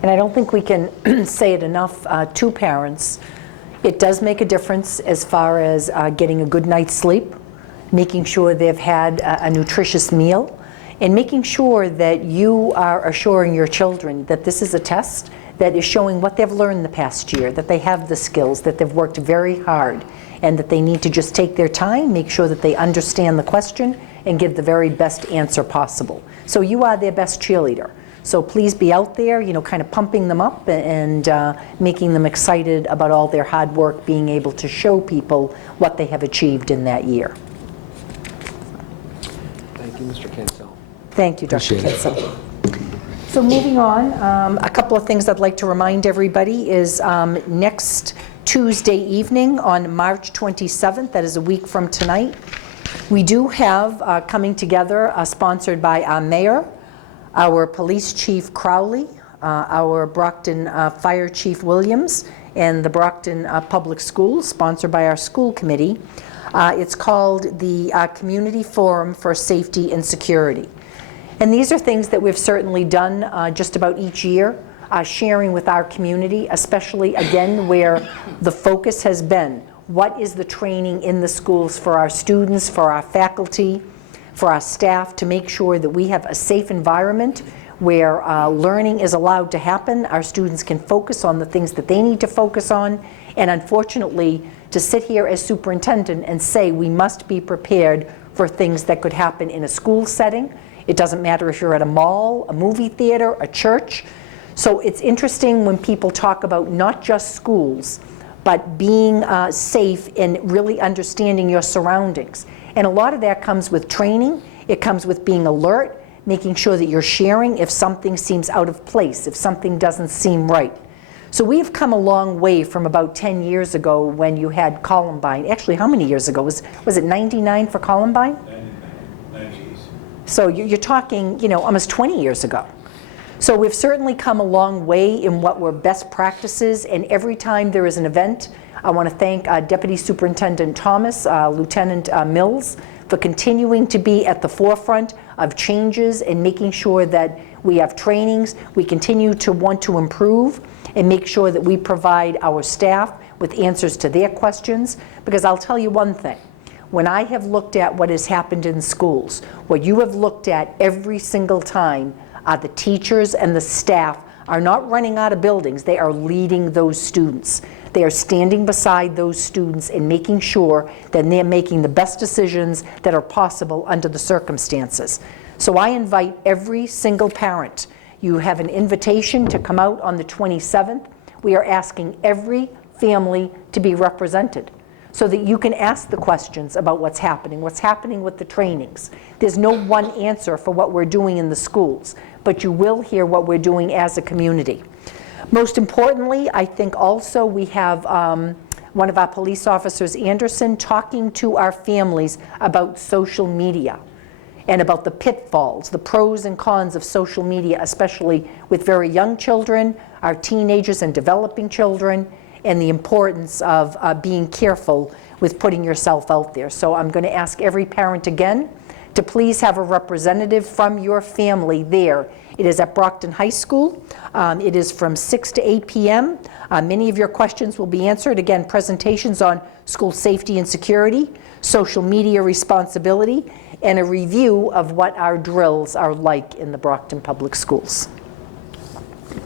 And I don't think we can say it enough to parents. It does make a difference as far as getting a good night's sleep, making sure they've had a nutritious meal, and making sure that you are assuring your children that this is a test that is showing what they've learned the past year, that they have the skills, that they've worked very hard, and that they need to just take their time, make sure that they understand the question, and give the very best answer possible. So you are their best cheerleader. So please be out there, kind of pumping them up and making them excited about all their hard work, being able to show people what they have achieved in that year. Thank you, Mr. Cancel. Thank you, Dr. Appreciate it. Cancel. So moving on, a couple of things I'd like to remind everybody is next Tuesday evening on March 27th, that is a week from tonight, we do have coming together, sponsored by our mayor, our police chief Crowley, our Brockton Fire Chief Williams, and the Brockton Public Schools, sponsored by our school committee. It's called the Community Forum for Safety and Security. And these are things that we've certainly done just about each year, sharing with our community, especially again where the focus has been. What is the training in the schools for our students, for our faculty, for our staff, to make sure that we have a safe environment where learning is allowed to happen, our students can focus on the things that they need to focus on, and unfortunately, to sit here as superintendent and say we must be prepared for things that could happen in a school setting. It doesn't matter if you're at a mall, a movie theater, a church. So it's interesting when people talk about not just schools, but being safe and really understanding your surroundings. And a lot of that comes with training. It comes with being alert, making sure that you're sharing if something seems out of place, if something doesn't seem right. So we've come a long way from about 10 years ago when you had Columbine. Actually, how many years ago? Was it 99 for Columbine? 90s. So you're talking, almost 20 years ago. So we've certainly come a long way in what were best practices, and every time there is an event, I want to thank Deputy Superintendent Thomas, Lieutenant Mills, for continuing to be at the forefront of changes and making sure that we have trainings, we continue to want to improve and make sure that we provide our staff with answers to their questions. Because I'll tell you one thing, when I have looked at what has happened in schools, what you have looked at every single time, the teachers and the staff are not running out of buildings, they are leading those students. They are standing beside those students and making sure that they're making the best decisions that are possible under the circumstances. So I invite every single parent. You have an invitation to come out on the 27th. We are asking every family to be represented so that you can ask the questions about what's happening with the trainings. There's no one answer for what we're doing in the schools, but you will hear what we're doing as a community. Most importantly, I think also we have one of our police officers, Anderson, talking to our families about social media and about the pitfalls, the pros and cons of social media, especially with very young children, our teenagers and developing children, and the importance of being careful with putting yourself out there. So I'm going to ask every parent again to please have a representative from your family there. It is at Brockton High School. It is from 6 to 8 p.m. Many of your questions will be answered. Again, presentations on school safety and security, social media responsibility, and a review of what our drills are like in the Brockton Public Schools.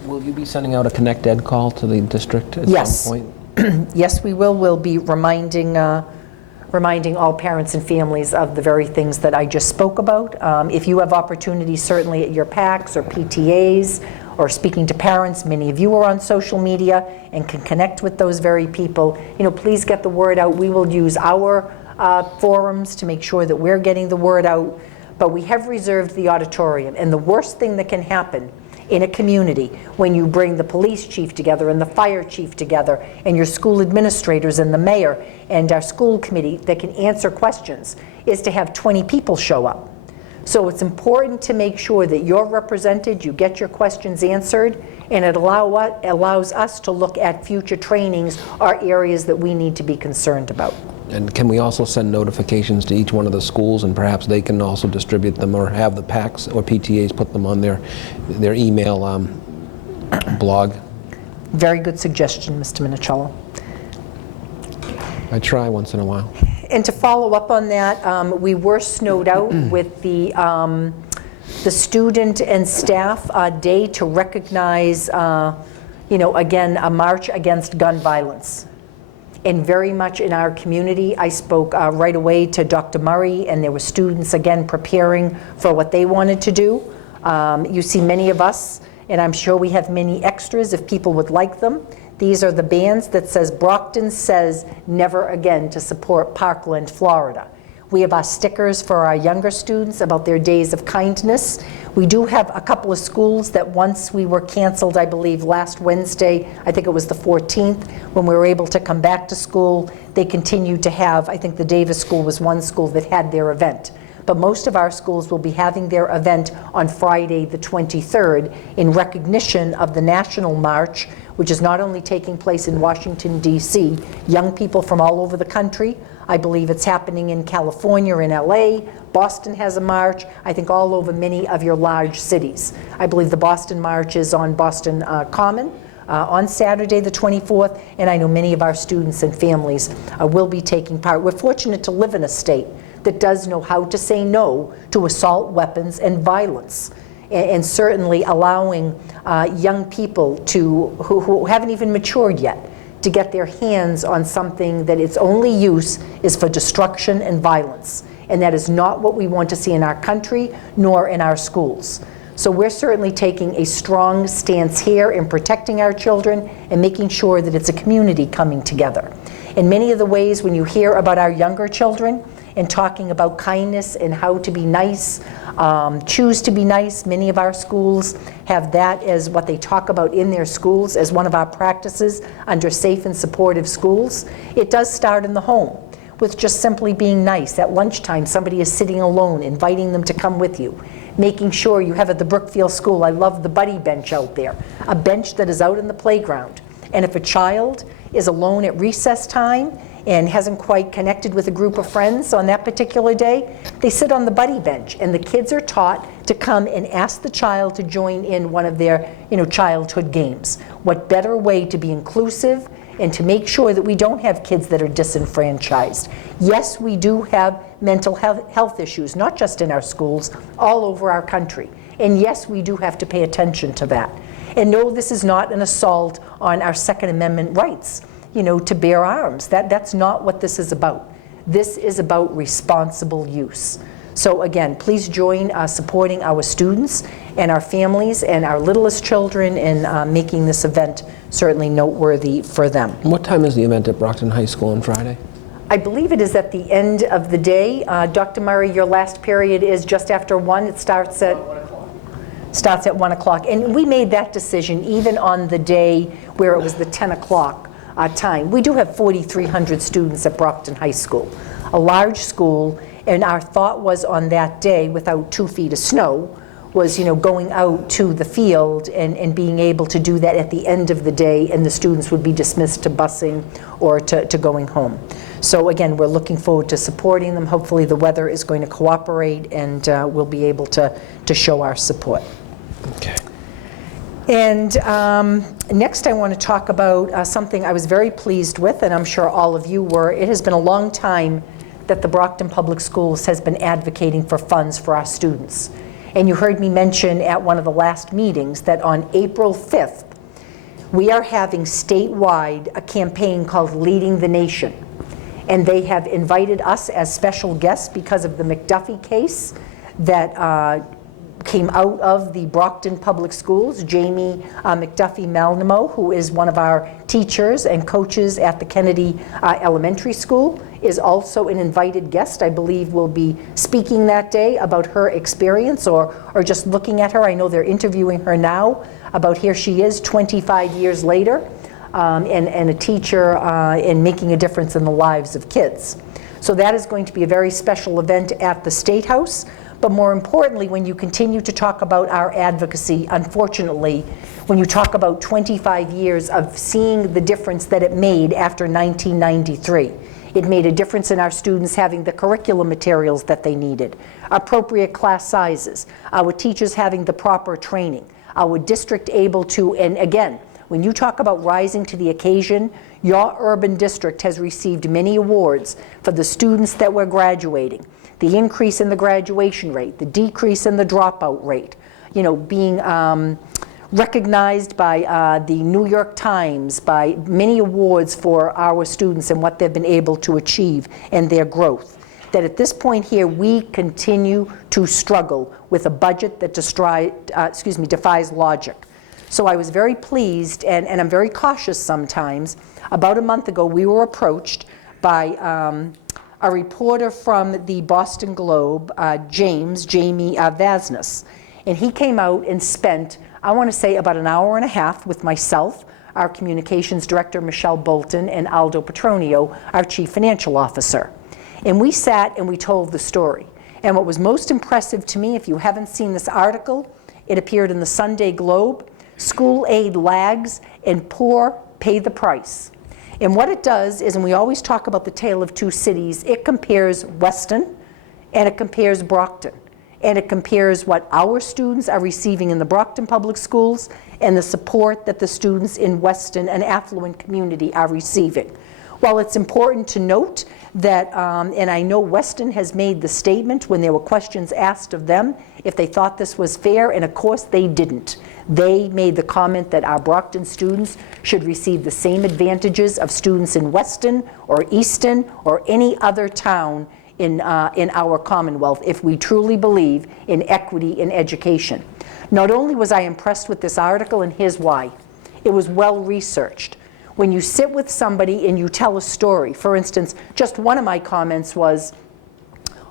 Will you be sending out a Connect Ed call to the district at some point? Yes, we will. We'll be reminding all parents and families of the very things that I just spoke about. If you have opportunities, certainly at your PACs or PTAs, or speaking to parents, many of you are on social media and can connect with those very people. Please get the word out. We will use our forums to make sure that we're getting the word out. But we have reserved the auditorium, and the worst thing that can happen in a community when you bring the police chief together and the fire chief together and your school administrators and the mayor and our school committee that can answer questions is to have 20 people show up. So it's important to make sure that you're represented, you get your questions answered, and it allows us to look at future trainings or areas that we need to be concerned about. And can we also send notifications to each one of the schools, and perhaps they can also distribute them, or have the PACs or PTAs put them on their email blog? Very good suggestion, Mr. Minichiello. I try once in a while. And to follow up on that, we were snowed out with the student and staff day to recognize, again, a march against gun violence. And very much in our community, I spoke right away to Dr. Murray, and there were students, again, preparing for what they wanted to do. You see many of us, and I'm sure we have many extras if people would like them. These are the bands that says Brockton says never again to support Parkland, Florida. We have our stickers for our younger students about their days of kindness. We do have a couple of schools that once we were canceled, I believe last Wednesday, I think it was the 14th, when we were able to come back to school, they continued to have, I think the Davis School was one school that had their event. But most of our schools will be having their event on Friday the 23rd in recognition of the National March, which is not only taking place in Washington, D.C., young people from all over the country. I believe it's happening in California, in LA. Boston has a march, I think all over many of your large cities. I believe the Boston March is on Boston Common on Saturday the 24th, and I know many of our students and families will be taking part. We're fortunate to live in a state that does know how to say no to assault weapons and violence, and certainly allowing young people who haven't even matured yet to get their hands on something that its only use is for destruction and violence. And that is not what we want to see in our country, nor in our schools. So we're certainly taking a strong stance here in protecting our children and making sure that it's a community coming together. In many of the ways when you hear about our younger children and talking about kindness and how to be nice, choose to be nice, many of our schools have that as what they talk about in their schools as one of our practices under safe and supportive schools. It does start in the home with just simply being nice. At lunchtime, somebody is sitting alone, inviting them to come with you. Making sure you have at the Brookfield School, I love the buddy bench out there, a bench that is out in the playground. And if a child is alone at recess time and hasn't quite connected with a group of friends on that particular day, they sit on the buddy bench, and the kids are taught to come and ask the child to join in one of their childhood games. What better way to be inclusive and to make sure that we don't have kids that are disenfranchised. Yes, we do have mental health issues, not just in our schools, all over our country. And yes, we do have to pay attention to that. And no, this is not an assault on our Second Amendment rights, to bear arms. That's not what this is about. This is about responsible use. So again, please join supporting our students and our families and our littlest children in making this event certainly noteworthy for them. What time is the event at Brockton High School on Friday? I believe it is at the end of the day. Dr. Murray, your last period is just after 1. It starts at 1 o'clock. Starts at 1 o'clock. And we made that decision even on the day where it was the 10 o'clock time. We do have 4,300 students at Brockton High School, a large school, and our thought was on that day, without 2 feet of snow, was going out to the field and being able to do that at the end of the day, and the students would be dismissed to busing or to going home. So again, we're looking forward to supporting them. Hopefully the weather is going to cooperate, and we'll be able to show our support. Okay. And next I want to talk about something I was very pleased with, and I'm sure all of you were. It has been a long time that the Brockton Public Schools has been advocating for funds for our students. And you heard me mention at one of the last meetings that on April 5th, we are having statewide a campaign called Leading the Nation. And they have invited us as special guests because of the McDuffie case that came out of the Brockton Public Schools. Jamie McDuffie-Malnamo, who is one of our teachers and coaches at the Kennedy Elementary School, is also an invited guest. I believe will be speaking that day about her experience or just looking at her. I know they're interviewing her now about here she is 25 years later and a teacher and making a difference in the lives of kids. So that is going to be a very special event at the State House. But more importantly, when you continue to talk about our advocacy, unfortunately, when you talk about 25 years of seeing the difference that it made after 1993, it made a difference in our students having the curriculum materials that they needed, appropriate class sizes, our teachers having the proper training, our district able to, and again, when you talk about rising to the occasion, your urban district has received many awards for the students that were graduating, the increase in the graduation rate, the decrease in the dropout rate, being recognized by the New York Times, by many awards for our students and what they've been able to achieve and their growth. That at this point here, we continue to struggle with a budget that defies logic. So I was very pleased, and I'm very cautious sometimes. About a month ago, we were approached by a reporter from the Boston Globe, Jamie Vasness. And he came out and spent, I want to say, about an hour and a half with myself, our communications director, Michelle Bolton, and Aldo Petronio, our chief financial officer. And we sat and we told the story. And what was most impressive to me, if you haven't seen this article, it appeared in the Sunday Globe, School Aid Lags and Poor Pay the Price. And what it does is, and we always talk about the tale of two cities, it compares Weston and it compares Brockton. And it compares what our students are receiving in the Brockton Public Schools and the support that the students in Weston, an affluent community, are receiving. While it's important to note that, and I know Weston has made the statement when there were questions asked of them if they thought this was fair, and of course they didn't. They made the comment that our Brockton students should receive the same advantages of students in Weston or Easton or any other town in our Commonwealth if we truly believe in equity in education. Not only was I impressed with this article, and here's why. It was well researched. When you sit with somebody and you tell a story, for instance, just one of my comments was,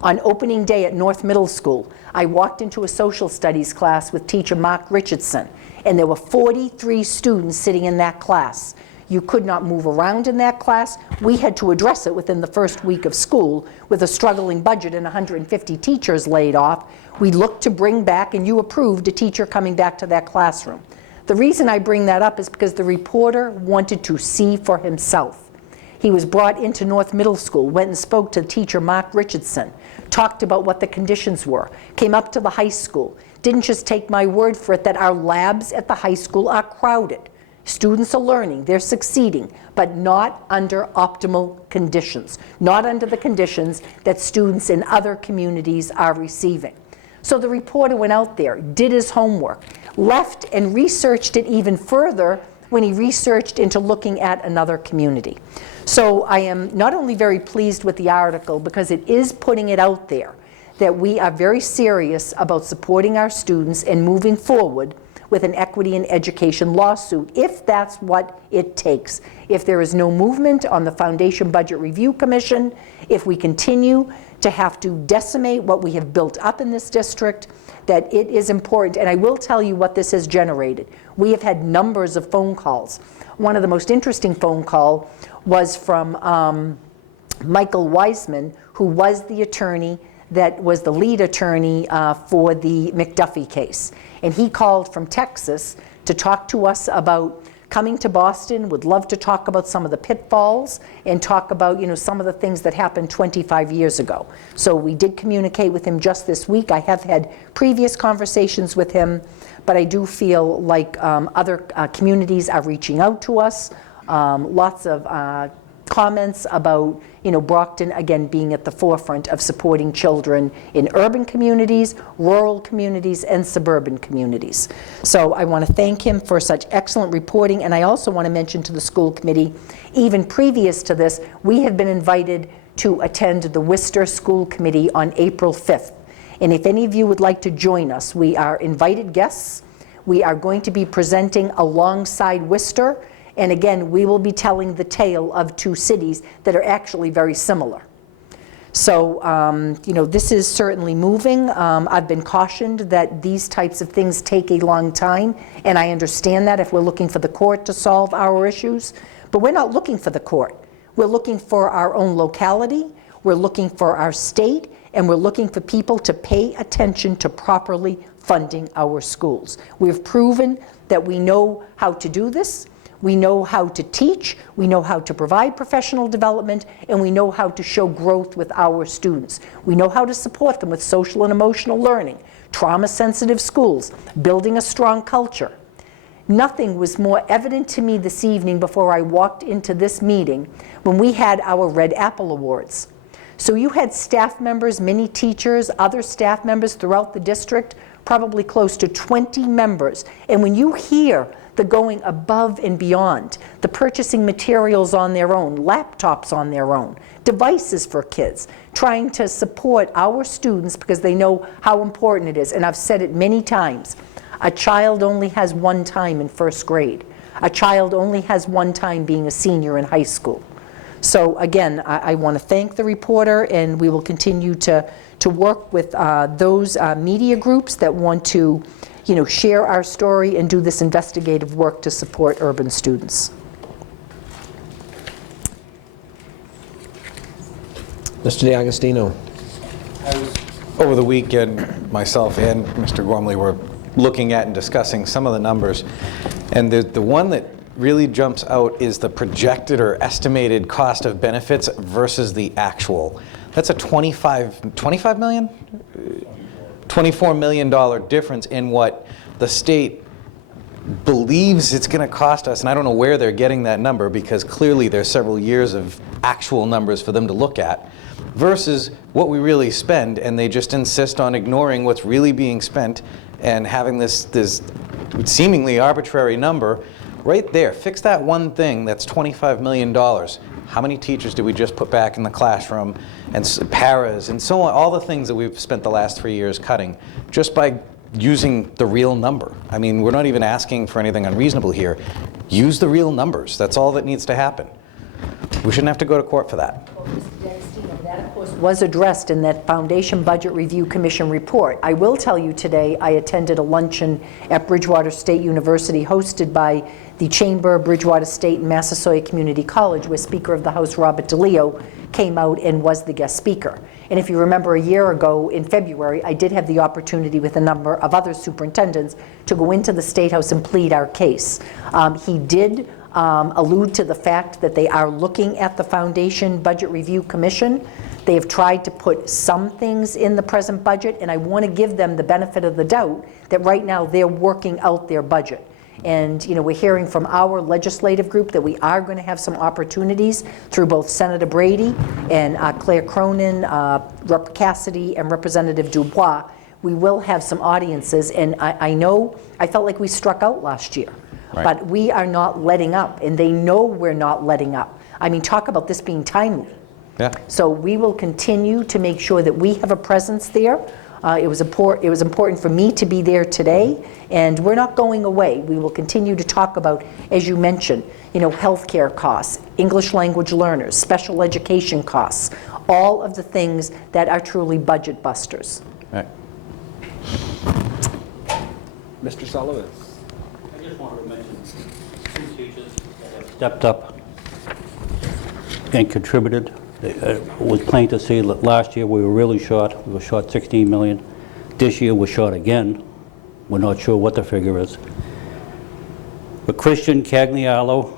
on opening day at North Middle School, I walked into a social studies class with teacher Mark Richardson, and there were 43 students sitting in that class. You could not move around in that class. We had to address it within the first week of school with a struggling budget and 150 teachers laid off. We looked to bring back, and you approved, a teacher coming back to that classroom. The reason I bring that up is because the reporter wanted to see for himself. He was brought into North Middle School, went and spoke to teacher Mark Richardson, talked about what the conditions were, came up to the high school, didn't just take my word for it that our labs at the high school are crowded. Students are learning, they're succeeding, but not under optimal conditions, not under the conditions that students in other communities are receiving. So the reporter went out there, did his homework, left and researched it even further when he researched into looking at another community. So I am not only very pleased with the article because it is putting it out there that we are very serious about supporting our students and moving forward with an equity in education lawsuit, if that's what it takes. If there is no movement on the Foundation Budget Review Commission, if we continue to have to decimate what we have built up in this district, that it is important. And I will tell you what this has generated. We have had numbers of phone calls. One of the most interesting phone call was from Michael Wiseman, who was the attorney that was the lead attorney for the McDuffie case. And he called from Texas to talk to us about coming to Boston, would love to talk about some of the pitfalls and talk about, some of the things that happened 25 years ago. So we did communicate with him just this week. I have had previous conversations with him, but I do feel like other communities are reaching out to us. Lots of comments about Brockton, again, being at the forefront of supporting children in urban communities, rural communities, and suburban communities. So I want to thank him for such excellent reporting, and I also want to mention to the school committee, even previous to this, we have been invited to attend the Worcester School Committee on April 5th. And if any of you would like to join us, we are invited guests. We are going to be presenting alongside Worcester. And again, we will be telling the tale of two cities that are actually very similar. So, this is certainly moving. I've been cautioned that these types of things take a long time, and I understand that if we're looking for the court to solve our issues. But we're not looking for the court. We're looking for our own locality, we're looking for our state, and we're looking for people to pay attention to properly funding our schools. We've proven that we know how to do this. We know how to teach, we know how to provide professional development, and we know how to show growth with our students. We know how to support them with social and emotional learning, trauma-sensitive schools, building a strong culture. Nothing was more evident to me this evening before I walked into this meeting when we had our Red Apple Awards. So you had staff members, many teachers, other staff members throughout the district, probably close to 20 members. And when you hear the going above and beyond, the purchasing materials on their own, laptops on their own, devices for kids, trying to support our students because they know how important it is. And I've said it many times, a child only has one time in first grade. A child only has one time being a senior in high school. So again, I want to thank the reporter, and we will continue to work with those media groups that want to, share our story and do this investigative work to support urban students. Mr. D'Agostino. Over the weekend, myself and Mr. Gormley were looking at and discussing some of the numbers, and the one that really jumps out is the projected or estimated cost of benefits versus the actual. That's a $24 million difference in what the state believes it's going to cost us, and I don't know where they're getting that number, because clearly there's several years of actual numbers for them to look at, versus what we really spend, and they just insist on ignoring what's really being spent and having this seemingly arbitrary number right there. Fix that one thing, that's $25 million. How many teachers did we just put back in the classroom, and paras, and so on, all the things that we've spent the last 3 years cutting, just by using the real number. I mean, we're not even asking for anything unreasonable here. Use the real numbers. That's all that needs to happen. We shouldn't have to go to court for that. That, of course, was addressed in that Foundation Budget Review Commission report. I will tell you today, I attended a luncheon at Bridgewater State University hosted by the Chamber, Bridgewater State, and Massasoit Community College, where Speaker of the House Robert DeLeo came out and was the guest speaker. And if you remember, a year ago in February, I did have the opportunity with a number of other superintendents to go into the State House and plead our case. He did allude to the fact that they are looking at the Foundation Budget Review Commission. They have tried to put some things in the present budget, and I want to give them the benefit of the doubt that right now they're working out their budget. And we're hearing from our legislative group that we are going to have some opportunities through both Senator Brady and Claire Cronin, Rep. Cassidy, and Representative Dubois. We will have some audiences, and I know I felt like we struck out last year. Right. But we are not letting up, and they know we're not letting up. I mean, talk about this being timely. Yeah. So we will continue to make sure that we have a presence there. It was important for me to be there today, and we're not going away. We will continue to talk about, as you mentioned, healthcare costs, English language learners, special education costs, all of the things that are truly budget busters. Right. Mr. Sullivan. I just wanted to mention two teachers that have stepped up and contributed. It was plain to see that last year we were really short. We were short $16 million. This year we're short again. We're not sure what the figure is. But Christian Caglialo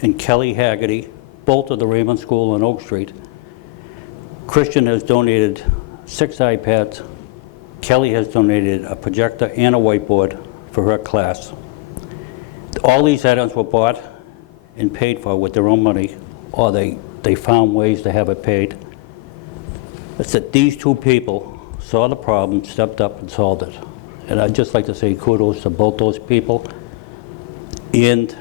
and Kelly Haggerty, both of the Raymond School on Oak Street. Christian has donated 6 iPads. Kelly has donated a projector and a whiteboard for her class. All these items were bought and paid for with their own money, or they found ways to have it paid. It's that these two people saw the problem, stepped up, and solved it. And I'd just like to say kudos to both those people and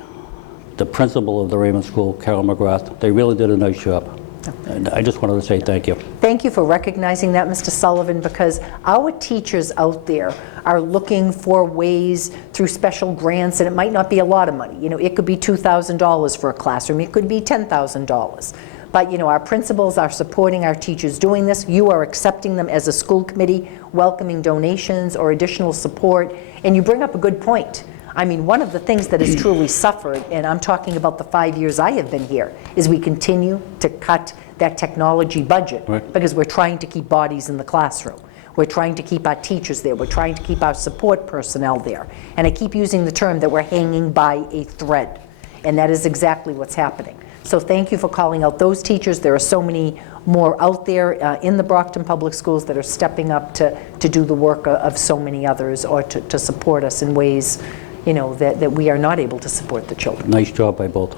the principal of the Raymond School, Carol McGrath. They really did a nice job. And I just wanted to say thank you. Thank you for recognizing that, Mr. Sullivan, because our teachers out there are looking for ways through special grants, and it might not be a lot of money. It could be $2,000 for a classroom. It could be $10,000. But our principals are supporting our teachers doing this. You are accepting them as a school committee, welcoming donations or additional support, and you bring up a good point. I mean, one of the things that has truly suffered, and I'm talking about the 5 years I have been here, is we continue to cut that technology budget because we're trying to keep bodies in the classroom. We're trying to keep our teachers there. We're trying to keep our support personnel there. And I keep using the term that we're hanging by a thread. And that is exactly what's happening. So thank you for calling out those teachers. There are so many more out there in the Brockton Public Schools that are stepping up to do the work of so many others, or to support us in ways that we are not able to support the children. Nice job by both.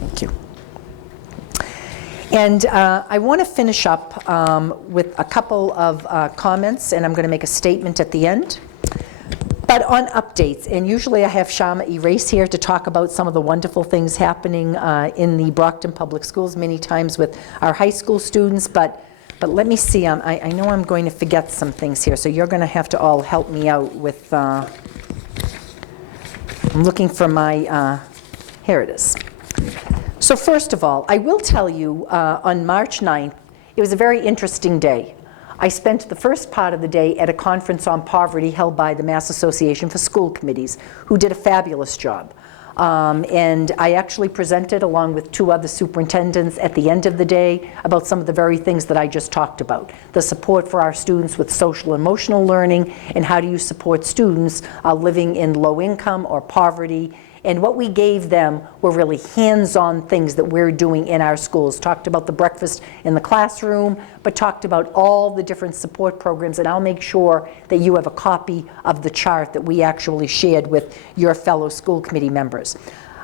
Thank you. And I want to finish up with a couple of comments, and I'm going to make a statement at the end. But on updates, and usually I have Shama Erase here to talk about some of the wonderful things happening in the Brockton Public Schools, many times with our high school students, but let me see, I know I'm going to forget some things here, so you're going to have to all help me out with, I'm looking for my, here it is. So first of all, I will tell you, on March 9th, it was a very interesting day. I spent the first part of the day at a conference on poverty held by the Mass Association for School Committees, who did a fabulous job. And I actually presented along with 2 other superintendents at the end of the day about some of the very things that I just talked about. The support for our students with social and emotional learning, and how do you support students living in low income or poverty. And what we gave them were really hands-on things that we're doing in our schools. Talked about the breakfast in the classroom, but talked about all the different support programs. And I'll make sure that you have a copy of the chart that we actually shared with your fellow school committee members.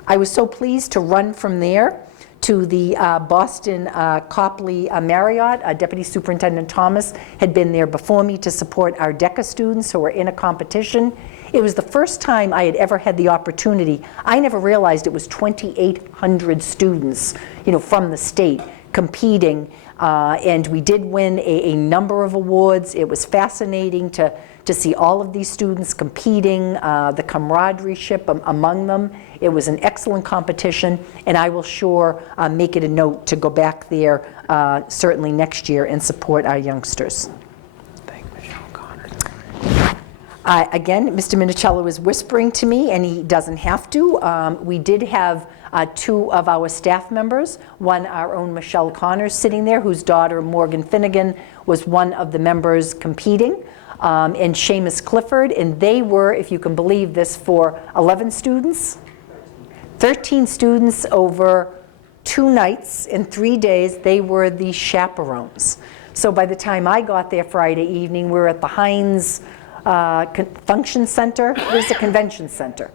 I was so pleased to run from there to the Boston Copley Marriott. Deputy Superintendent Thomas had been there before me to support our DECA students who were in a competition. It was the first time I had ever had the opportunity. I never realized it was 2,800 students, from the state competing, and we did win a number of awards. It was fascinating to see all of these students competing, the camaraderie among them. It was an excellent competition, and I will sure make it a note to go back there certainly next year and support our youngsters. Again, Mr. Minicello is whispering to me, and he doesn't have to. We did have 2 of our staff members, one our own Michelle Connors sitting there, whose daughter Morgan Finnegan was one of the members competing, and Seamus Clifford, and they were, if you can believe this, for 11 students, 13 students over 2 nights and 3 days, they were the chaperones. So by the time I got there Friday evening, we were at the Heinz Function Center. There's a convention center,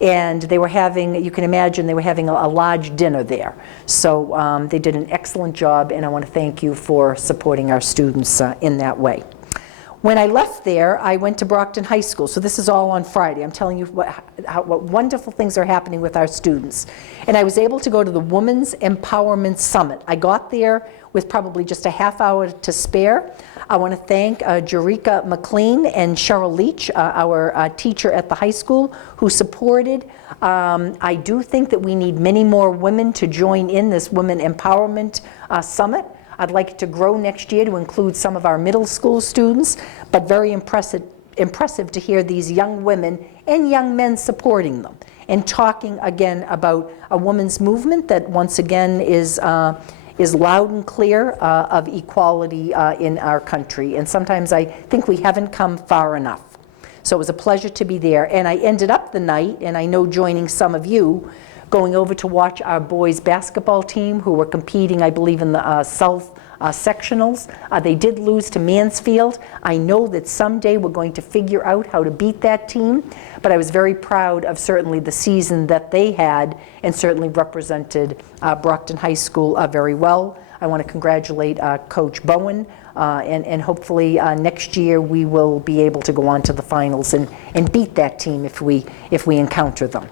and they were having, you can imagine, they were having a large dinner there. So they did an excellent job, and I want to thank you for supporting our students in that way. When I left there, I went to Brockton High School. So this is all on Friday. I'm telling you what wonderful things are happening with our students. And I was able to go to the Women's Empowerment Summit. I got there with probably just a half hour to spare. I want to thank Jerika McLean and Cheryl Leach, our teacher at the high school, who supported. I do think that we need many more women to join in this Women Empowerment Summit. I'd like it to grow next year to include some of our middle school students, but very impressive to hear these young women and young men supporting them and talking again about a women's movement that once again is loud and clear of equality in our country. And sometimes I think we haven't come far enough. So it was a pleasure to be there. And I ended up the night, and I know joining some of you, going over to watch our boys basketball team who were competing, I believe, in the South sectionals. They did lose to Mansfield. I know that someday we're going to figure out how to beat that team, but I was very proud of certainly the season that they had and certainly represented Brockton High School very well. I want to congratulate Coach Bowen, and hopefully next year we will be able to go on to the finals and beat that team if we encounter them.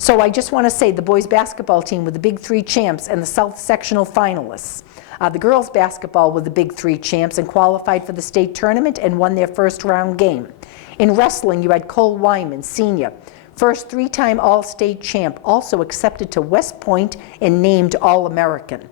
So I just want to say the boys basketball team were the Big 3 champs and the South sectional finalists. The girls basketball were the Big 3 champs and qualified for the state tournament and won their first round game. In wrestling, you had Cole Wyman, senior, first 3-time All-State champ, also accepted to West Point and named All-American.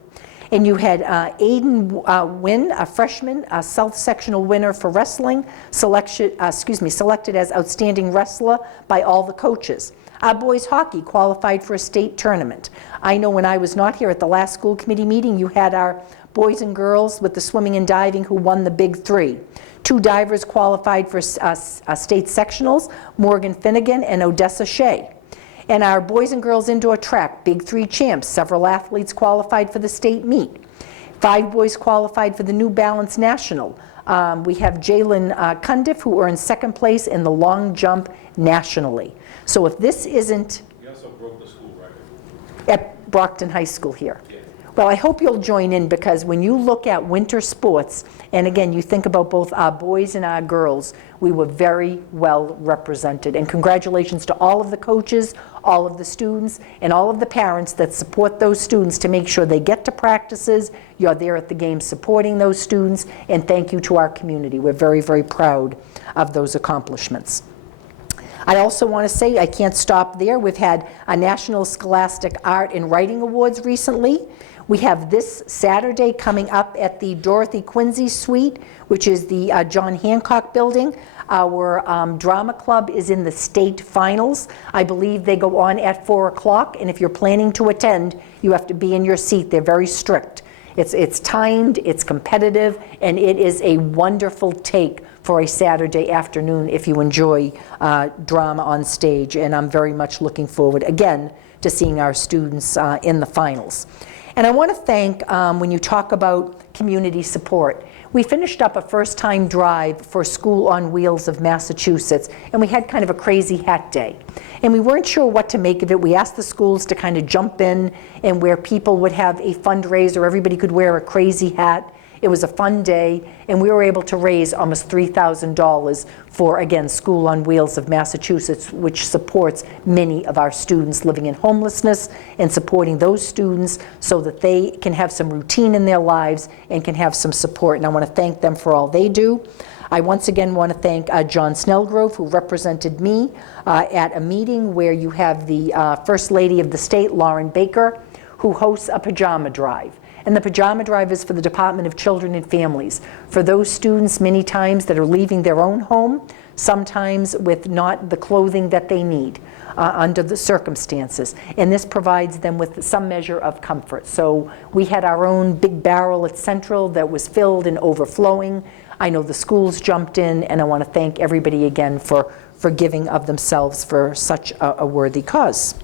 And you had Aiden Wynn, a freshman, a South sectional winner for wrestling, selected as outstanding wrestler by all the coaches. Our boys hockey qualified for a state tournament. I know when I was not here at the last school committee meeting, you had our boys and girls with the swimming and diving who won the Big 3. 2 divers qualified for state sectionals, Morgan Finnegan and Odessa Shea. And our boys and girls indoor track, Big 3 champs. Several athletes qualified for the state meet. 5 boys qualified for the New Balance National. We have Jalen Cundiff, who earned 2nd place in the long jump nationally. So if this isn't... We also broke the school record. At Brockton High School here. Yeah. Well, I hope you'll join in, because when you look at winter sports, and again, you think about both our boys and our girls, we were very well represented. And congratulations to all of the coaches, all of the students, and all of the parents that support those students to make sure they get to practices. You're there at the games supporting those students, and thank you to our community. We're very, very proud of those accomplishments. I also want to say, I can't stop there, we've had a National Scholastic Art and Writing Awards recently. We have this Saturday coming up at the Dorothy Quincy Suite, which is the John Hancock Building. Our drama club is in the state finals. I believe they go on at 4 o'clock, and if you're planning to attend, you have to be in your seat. They're very strict. It's timed, it's competitive, and it is a wonderful take for a Saturday afternoon if you enjoy drama on stage, and I'm very much looking forward, again, to seeing our students in the finals. And I want to thank, when you talk about community support, we finished up a first-time drive for School on Wheels of Massachusetts, and we had kind of a crazy hat day. And we weren't sure what to make of it. We asked the schools to kind of jump in, and where people would have a fundraiser, everybody could wear a crazy hat. It was a fun day, and we were able to raise almost $3,000 for, again, School on Wheels of Massachusetts, which supports many of our students living in homelessness and supporting those students so that they can have some routine in their lives and can have some support. And I want to thank them for all they do. I once again want to thank John Snellgrove, who represented me at a meeting where you have the First Lady of the state, Lauren Baker, who hosts a pajama drive. And the pajama drive is for the Department of Children and Families, for those students many times that are leaving their own home, sometimes with not the clothing that they need under the circumstances. And this provides them with some measure of comfort. So we had our own big barrel at Central that was filled and overflowing. I know the schools jumped in, and I want to thank everybody again for giving of themselves for such a worthy cause.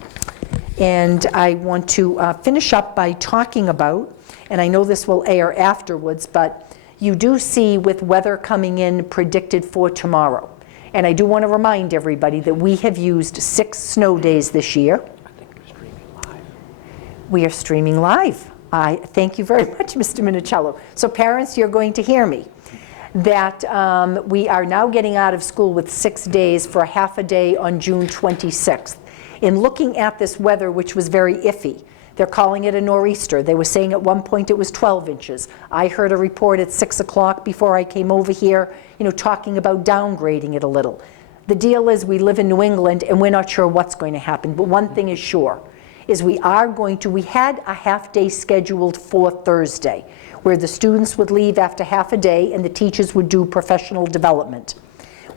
And I want to finish up by talking about, and I know this will air afterwards, but you do see with weather coming in predicted for tomorrow. And I do want to remind everybody that we have used 6 snow days this year. I think we're streaming live. We are streaming live. I thank you very much, Mr. Minicello. So parents, you're going to hear me. That we are now getting out of school with 6 days for a half a day on June 26th. In looking at this weather, which was very iffy, they're calling it a nor'easter. They were saying at one point it was 12 inches. I heard a report at 6 o'clock before I came over here, talking about downgrading it a little. The deal is we live in New England and we're not sure what's going to happen, but one thing is sure, is we had a half day scheduled for Thursday, where the students would leave after half a day and the teachers would do professional development.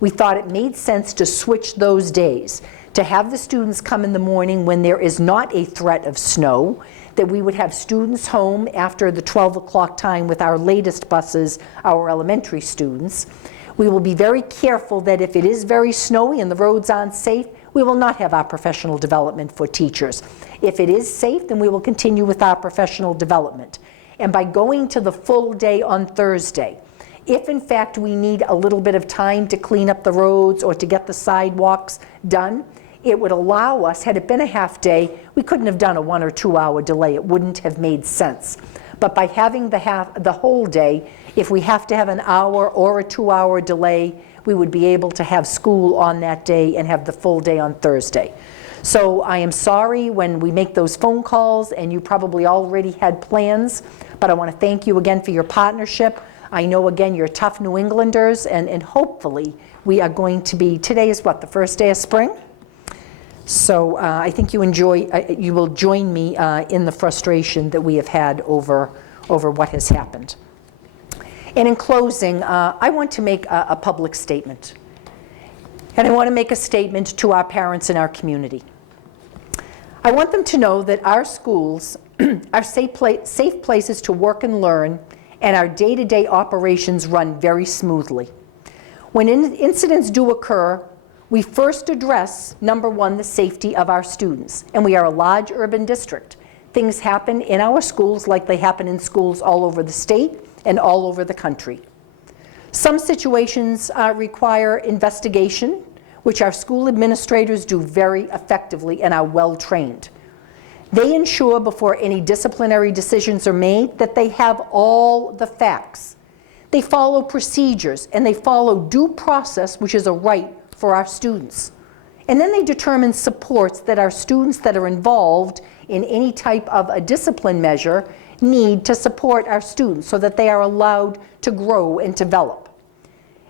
We thought it made sense to switch those days, to have the students come in the morning when there is not a threat of snow, that we would have students home after the 12 o'clock time with our latest buses, our elementary students. We will be very careful that if it is very snowy and the roads aren't safe, we will not have our professional development for teachers. If it is safe, then we will continue with our professional development. And by going to the full day on Thursday, if in fact we need a little bit of time to clean up the roads or to get the sidewalks done, it would allow us, had it been a half day, we couldn't have done a 1 or 2 hour delay. It wouldn't have made sense. But by having the whole day, if we have to have an hour or a 2 hour delay, we would be able to have school on that day and have the full day on Thursday. So I am sorry when we make those phone calls and you probably already had plans, but I want to thank you again for your partnership. I know, again, you're tough New Englanders, and hopefully we are going to be, today is what, the first day of spring? So I think you will join me in the frustration that we have had over what has happened. And in closing, I want to make a public statement. And I want to make a statement to our parents in our community. I want them to know that our schools are safe places to work and learn, and our day-to-day operations run very smoothly. When incidents do occur, we first address, number one, the safety of our students. And we are a large urban district. Things happen in our schools like they happen in schools all over the state and all over the country. Some situations require investigation, which our school administrators do very effectively and are well trained. They ensure before any disciplinary decisions are made that they have all the facts. They follow procedures and they follow due process, which is a right for our students. And then they determine supports that our students that are involved in any type of a discipline measure need to support our students so that they are allowed to grow and develop.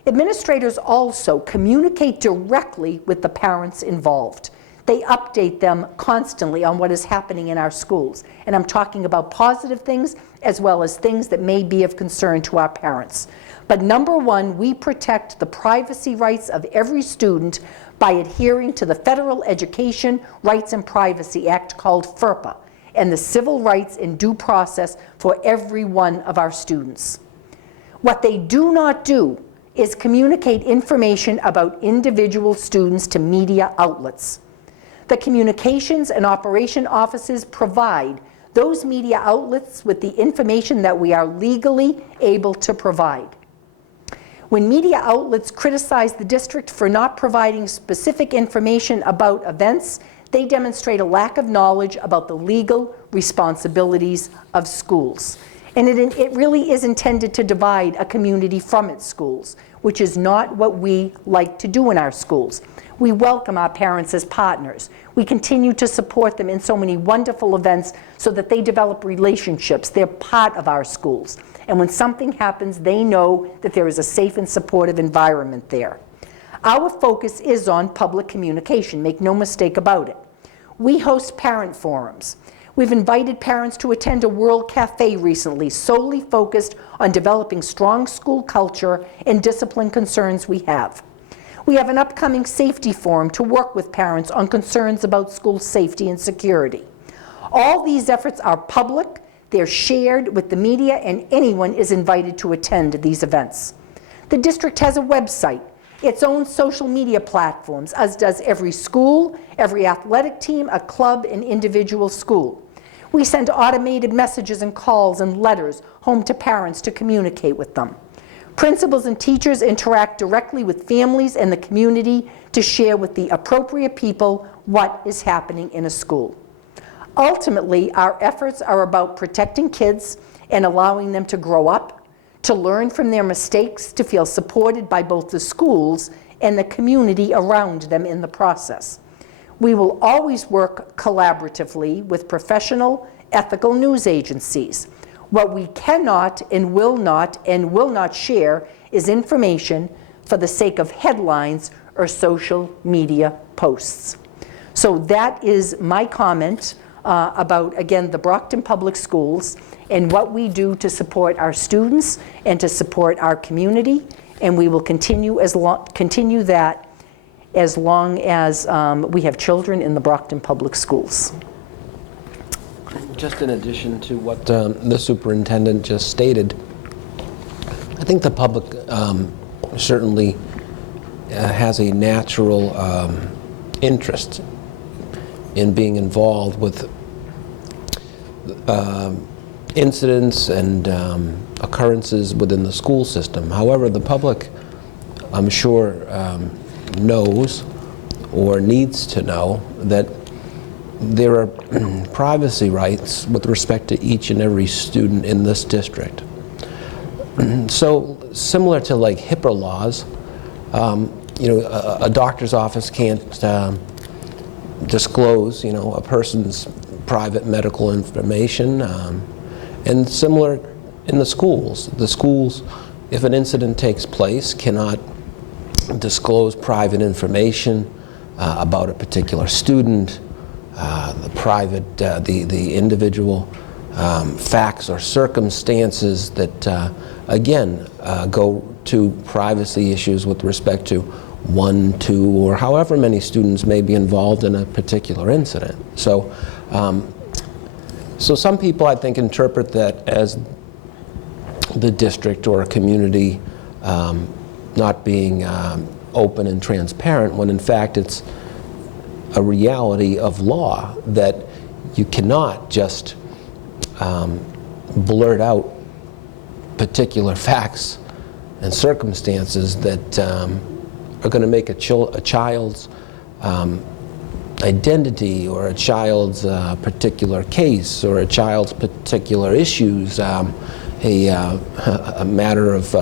Administrators also communicate directly with the parents involved. They update them constantly on what is happening in our schools. And I'm talking about positive things as well as things that may be of concern to our parents. But number one, we protect the privacy rights of every student by adhering to the Federal Education Rights and Privacy Act, called FERPA, and the civil rights and due process for every one of our students. What they do not do is communicate information about individual students to media outlets. The communications and operation offices provide those media outlets with the information that we are legally able to provide. When media outlets criticize the district for not providing specific information about events, they demonstrate a lack of knowledge about the legal responsibilities of schools. And it really is intended to divide a community from its schools, which is not what we like to do in our schools. We welcome our parents as partners. We continue to support them in so many wonderful events so that they develop relationships. They're part of our schools. And when something happens, they know that there is a safe and supportive environment there. Our focus is on public communication, make no mistake about it. We host parent forums. We've invited parents to attend a World Cafe recently, solely focused on developing strong school culture and discipline concerns we have. We have an upcoming safety forum to work with parents on concerns about school safety and security. All these efforts are public, they're shared with the media, and anyone is invited to attend these events. The district has a website, its own social media platforms, as does every school, every athletic team, a club, and individual school. We send automated messages and calls and letters home to parents to communicate with them. Principals and teachers interact directly with families and the community to share with the appropriate people what is happening in a school. Ultimately, our efforts are about protecting kids and allowing them to grow up, to learn from their mistakes, to feel supported by both the schools and the community around them in the process. We will always work collaboratively with professional, ethical news agencies. What we cannot and will not share is information for the sake of headlines or social media posts. So that is my comment about, again, the Brockton Public Schools and what we do to support our students and to support our community. And we will continue that as long as we have children in the Brockton Public Schools. Just in addition to what the superintendent just stated, I think the public certainly has a natural interest in being involved with incidents and occurrences within the school system. However, the public, I'm sure, knows or needs to know that there are privacy rights with respect to each and every student in this district. So similar to like HIPAA laws, a doctor's office can't disclose, a person's private medical information, and similar in the schools. The schools, if an incident takes place, cannot disclose private information about a particular student, the individual facts or circumstances that, again, go to privacy issues with respect to 1, 2, or however many students may be involved in a particular incident. So, so some people, I think, interpret that as the district or a community not being open and transparent, when in fact it's a reality of law that you cannot just blurt out particular facts and circumstances that are going to make a child's identity or a child's particular case or a child's particular issues a matter of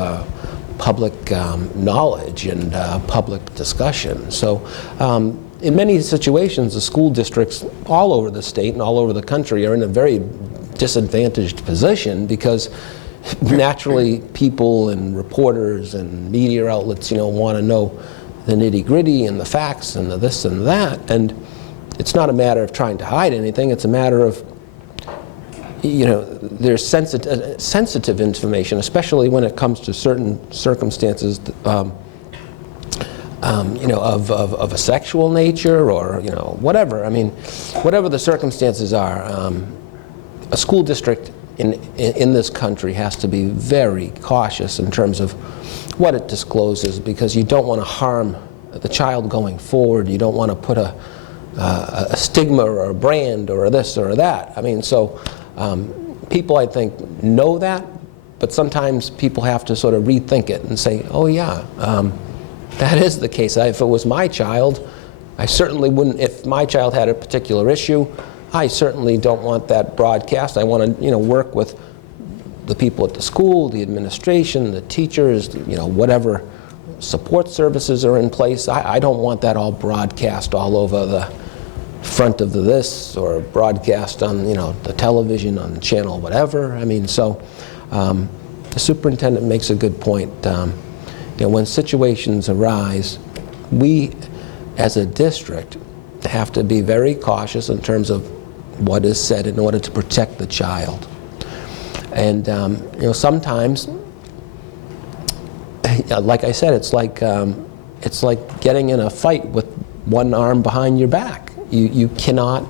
public knowledge and public discussion. So in many situations, the school districts all over the state and all over the country are in a very disadvantaged position because naturally people and reporters and media outlets, want to know the nitty-gritty and the facts and the this and that. And it's not a matter of trying to hide anything. It's a matter of, there's sensitive information, especially when it comes to certain circumstances, of a sexual nature or, whatever. I mean, whatever the circumstances are, a school district in this country has to be very cautious in terms of what it discloses, because you don't want to harm the child going forward. You don't want to put a stigma or a brand or a this or that. I mean, so people, I think, know that, but sometimes people have to sort of rethink it and say, oh yeah, that is the case. If it was my child, I certainly wouldn't, if my child had a particular issue, I certainly don't want that broadcast. I want to, work with the people at the school, the administration, the teachers, whatever support services are in place. I don't want that all broadcast all over the front of this or broadcast on, the television, on the channel, whatever. I mean, so the superintendent makes a good point. When situations arise, we as a district have to be very cautious in terms of what is said in order to protect the child. And sometimes, like I said, it's like getting in a fight with one arm behind your back. You cannot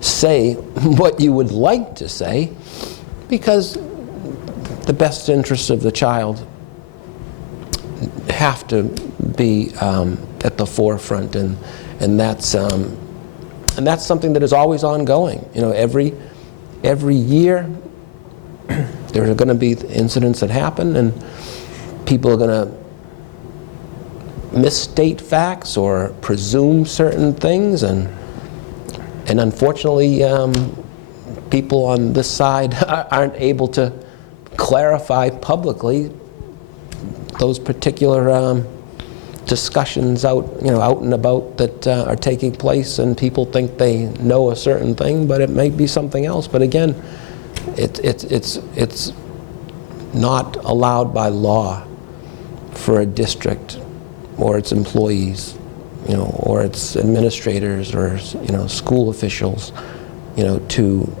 say what you would like to say, because the best interests of the child have to be at the forefront, and that's something that is always ongoing. Every year there are going to be incidents that happen, and people are going to misstate facts or presume certain things, and unfortunately people on this side aren't able to clarify publicly those particular discussions out and about that are taking place, and people think they know a certain thing, but it may be something else. But again, it's not allowed by law for a district or its employees, or its administrators or school officials, to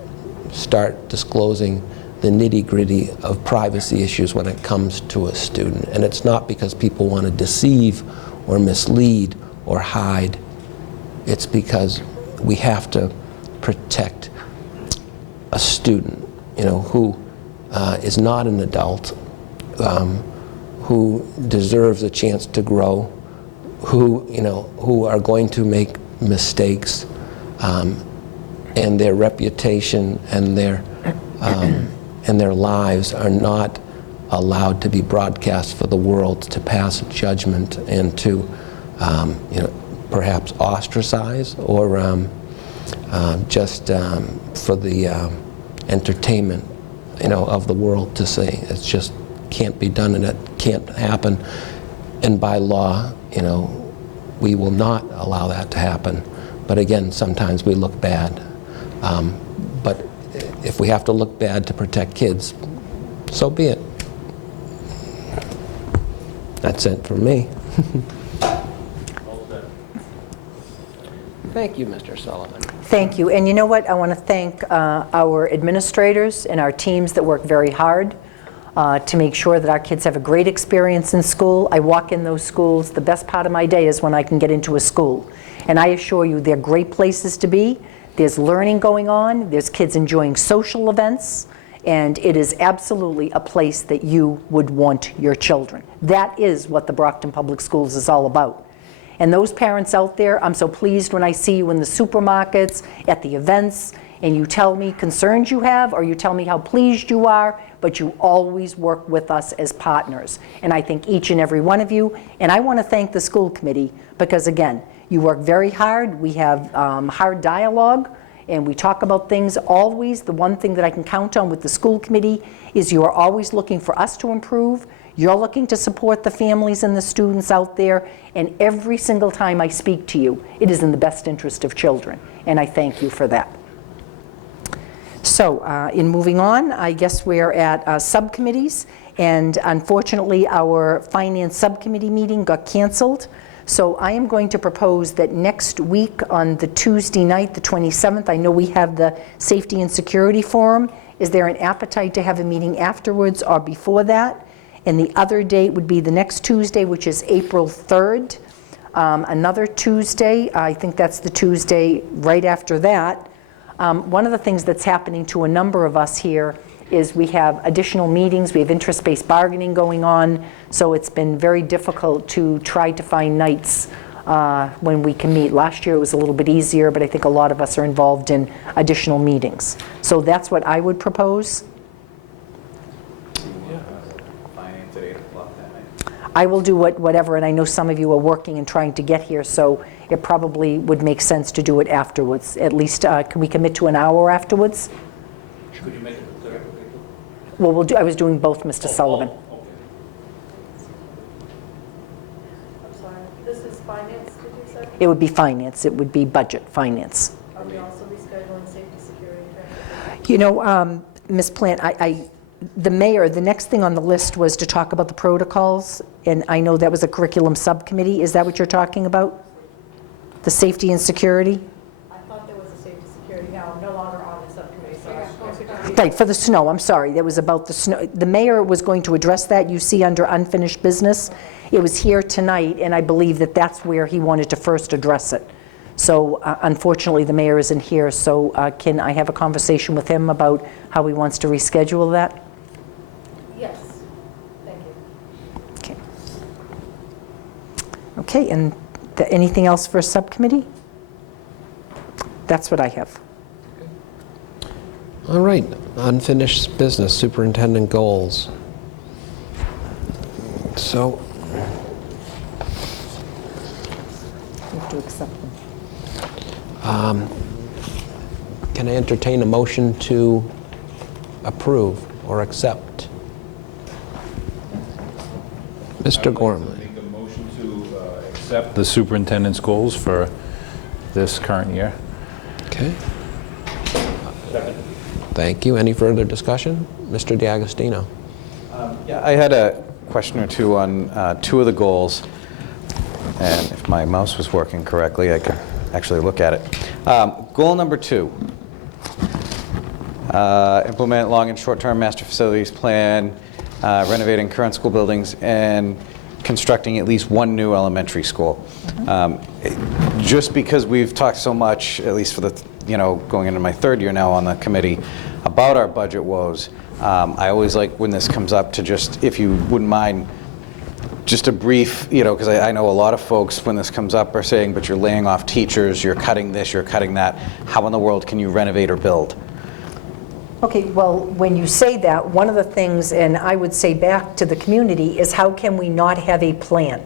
start disclosing the nitty-gritty of privacy issues when it comes to a student. And it's not because people want to deceive or mislead or hide. It's because we have to protect a student, who is not an adult, who deserves a chance to grow, who are going to make mistakes, and their reputation and their lives are not allowed to be broadcast for the world to pass judgment and to, perhaps ostracize or just for the entertainment, of the world to say it just can't be done and it can't happen. And by law, we will not allow that to happen. But again, sometimes we look bad. But if we have to look bad to protect kids, so be it. That's it for me. Thank you, Mr. Sullivan. Thank you. And you know what? I want to thank our administrators and our teams that work very hard to make sure that our kids have a great experience in school. I walk in those schools. The best part of my day is when I can get into a school. And I assure you, they're great places to be. There's learning going on. There's kids enjoying social events. And it is absolutely a place that you would want your children. That is what the Brockton Public Schools is all about. And those parents out there, I'm so pleased when I see you in the supermarkets, at the events, and you tell me concerns you have, or you tell me how pleased you are, but you always work with us as partners. And I thank each and every one of you. And I want to thank the school committee, because again, you work very hard. We have hard dialogue, and we talk about things always. The one thing that I can count on with the school committee is you are always looking for us to improve. You're looking to support the families and the students out there, and every single time I speak to you, it is in the best interest of children, and I thank you for that. So in moving on, I guess we're at subcommittees, and unfortunately our finance subcommittee meeting got canceled. So I am going to propose that next week on the Tuesday night, the 27th, I know we have the Safety and Security Forum. Is there an appetite to have a meeting afterwards or before that? And the other date would be the next Tuesday, which is April 3rd. Another Tuesday, I think that's the Tuesday right after that. One of the things that's happening to a number of us here is we have additional meetings, we have interest-based bargaining going on, so it's been very difficult to try to find nights when we can meet. Last year it was a little bit easier, but I think a lot of us are involved in additional meetings. So that's what I would propose. Finance at 8 o'clock that night. I will do whatever, and I know some of you are working and trying to get here, so it probably would make sense to do it afterwards. At least, can we commit to an hour afterwards? Could you make it the 3rd? Well, I was doing both, Mr. Sullivan. I'm sorry, this is finance, did you say? It would be finance, it would be budget finance. Are we also rescheduling safety, security? You know, Ms. Plant, the mayor, the next thing on the list was to talk about the protocols, and I know that was a curriculum subcommittee. Is that what you're talking about? The safety and security? I thought there was a safety, security, now I'm no longer on the subcommittee, so Right, for the snow, I'm sorry, that was about the snow. The mayor was going to address that, you see under unfinished business. It was here tonight, and I believe that that's where he wanted to first address it. So unfortunately, the mayor isn't here, so can I have a conversation with him about how he wants to reschedule that? Yes, thank you. Okay. Okay, and anything else for a subcommittee? That's what I have. All right, unfinished business, superintendent goals. So, You have to accept them. can I entertain a motion to approve or accept? Mr. Gormley. Make a motion to accept the superintendent's goals for this current year. Okay. Thank you. Any further discussion? Mr. D'Agostino. Yeah, I had a question or two on two of the goals, and if my mouse was working correctly, I could actually look at it. Goal number 2, implement long and short-term master facilities plan, renovating current school buildings, and constructing at least one new elementary school. Just because we've talked so much, at least for the, going into my 3rd year now on the committee, about our budget woes, I always like when this comes up to just, if you wouldn't mind, just a brief, because I know a lot of folks when this comes up are saying, but you're laying off teachers, you're cutting this, you're cutting that. How in the world can you renovate or build? Okay, well, when you say that, one of the things, and I would say back to the community, is how can we not have a plan?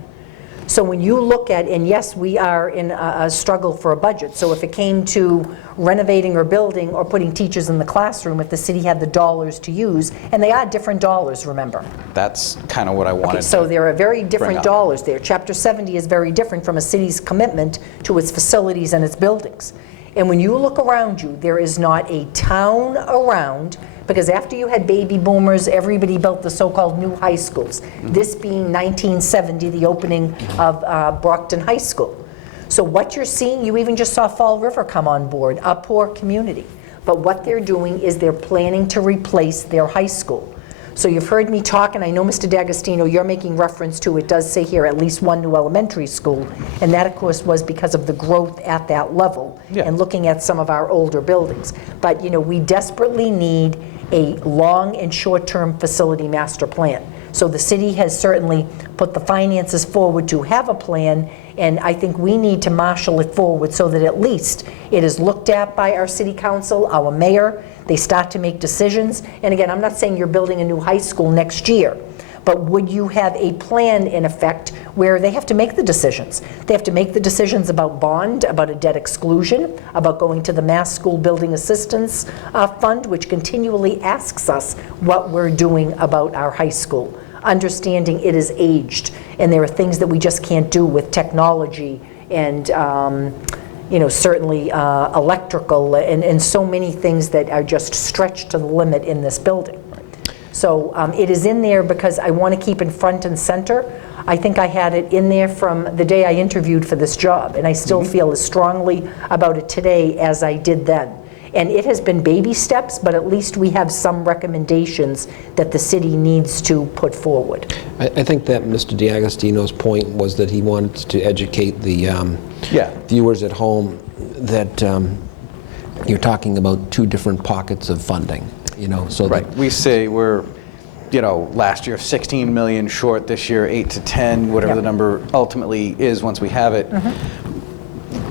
So when you look at, and yes, we are in a struggle for a budget, so if it came to renovating or building or putting teachers in the classroom, if the city had the dollars to use, and they are different dollars, remember. That's kind of what I wanted to So there are very bring different up. dollars there. Chapter 70 is very different from a city's commitment to its facilities and its buildings. And when you look around you, there is not a town around, because after you had baby boomers, everybody built the so-called new high schools. This being 1970, the opening of Brockton High School. So what you're seeing, you even just saw Fall River come on board, a poor community. But what they're doing is they're planning to replace their high school. So you've heard me talk, and I know, Mr. D'Agostino, you're making reference to, it does say here, at least one new elementary school. And that, of course, was because of the growth at that level and looking at some of our older buildings. But, we desperately need a long and short-term facility master plan. So the city has certainly put the finances forward to have a plan, and I think we need to marshal it forward so that at least it is looked at by our city council, our mayor, they start to make decisions. And again, I'm not saying you're building a new high school next year, but would you have a plan in effect where they have to make the decisions? They have to make the decisions about bond, about a debt exclusion, about going to the Mass School Building Assistance Fund, which continually asks us what we're doing about our high school, understanding it is aged, and there are things that we just can't do with technology and certainly electrical, and so many things that are just stretched to the limit in this building. So it is in there because I want to keep it front and center. I think I had it in there from the day I interviewed for this job, and I still feel as strongly about it today as I did then. And it has been baby steps, but at least we have some recommendations that the city needs to put forward. I think that Mr. D'Agostino's point was that he wanted to educate the viewers at home that you're talking about two different pockets of funding, so Right. We say we're, last year 16 million short, this year 8 to 10, whatever the number ultimately is once we have it.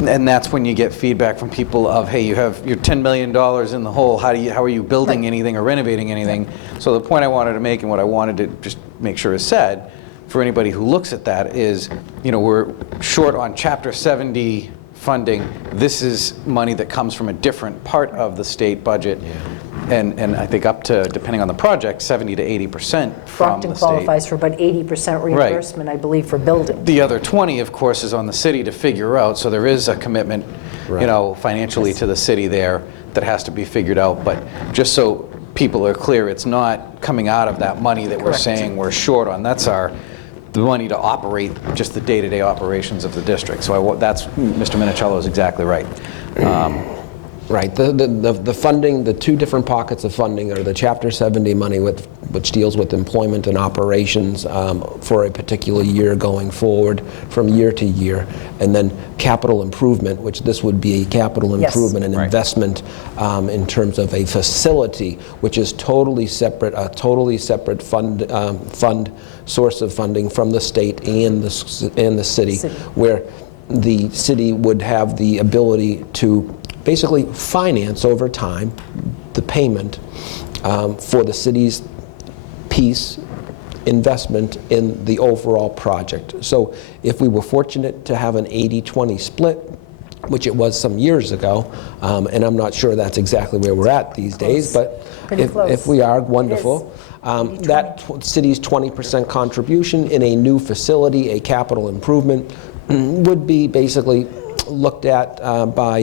And that's when you get feedback from people of, hey, you're $10 million in the hole. How are you building anything or renovating anything? So the point I wanted to make and what I wanted to just make sure is said for anybody who looks at that is, we're short on Chapter 70 funding. This is money that comes from a different part of the state budget. And I think up to, depending on the project, 70 to 80% from the Brockton state. qualifies for about 80% reimbursement, I believe, for building. The other 20, of course, is on the city to figure out, so there is a commitment, financially to the city there that has to be figured out. But just so people are clear, it's not coming out of that money that we're saying we're short on. That's the money to operate just the day-to-day operations of the district. So that's, Mr. Minicello is exactly right. Right. The funding, the two different pockets of funding are the Chapter 70 money, which deals with employment and operations for a particular year going forward from year to year, and then capital improvement, which this would be a capital improvement and investment in terms of a facility, which is totally separate, a totally separate fund source of funding from the state and the city, where the city would have the ability to basically finance over time the payment for the city's piece investment in the overall project. So if we were fortunate to have an 80-20 split, which it was some years ago, and I'm not sure that's exactly where we're at these days, but if we are, wonderful. That city's 20% contribution in a new facility, a capital improvement, would be basically looked at by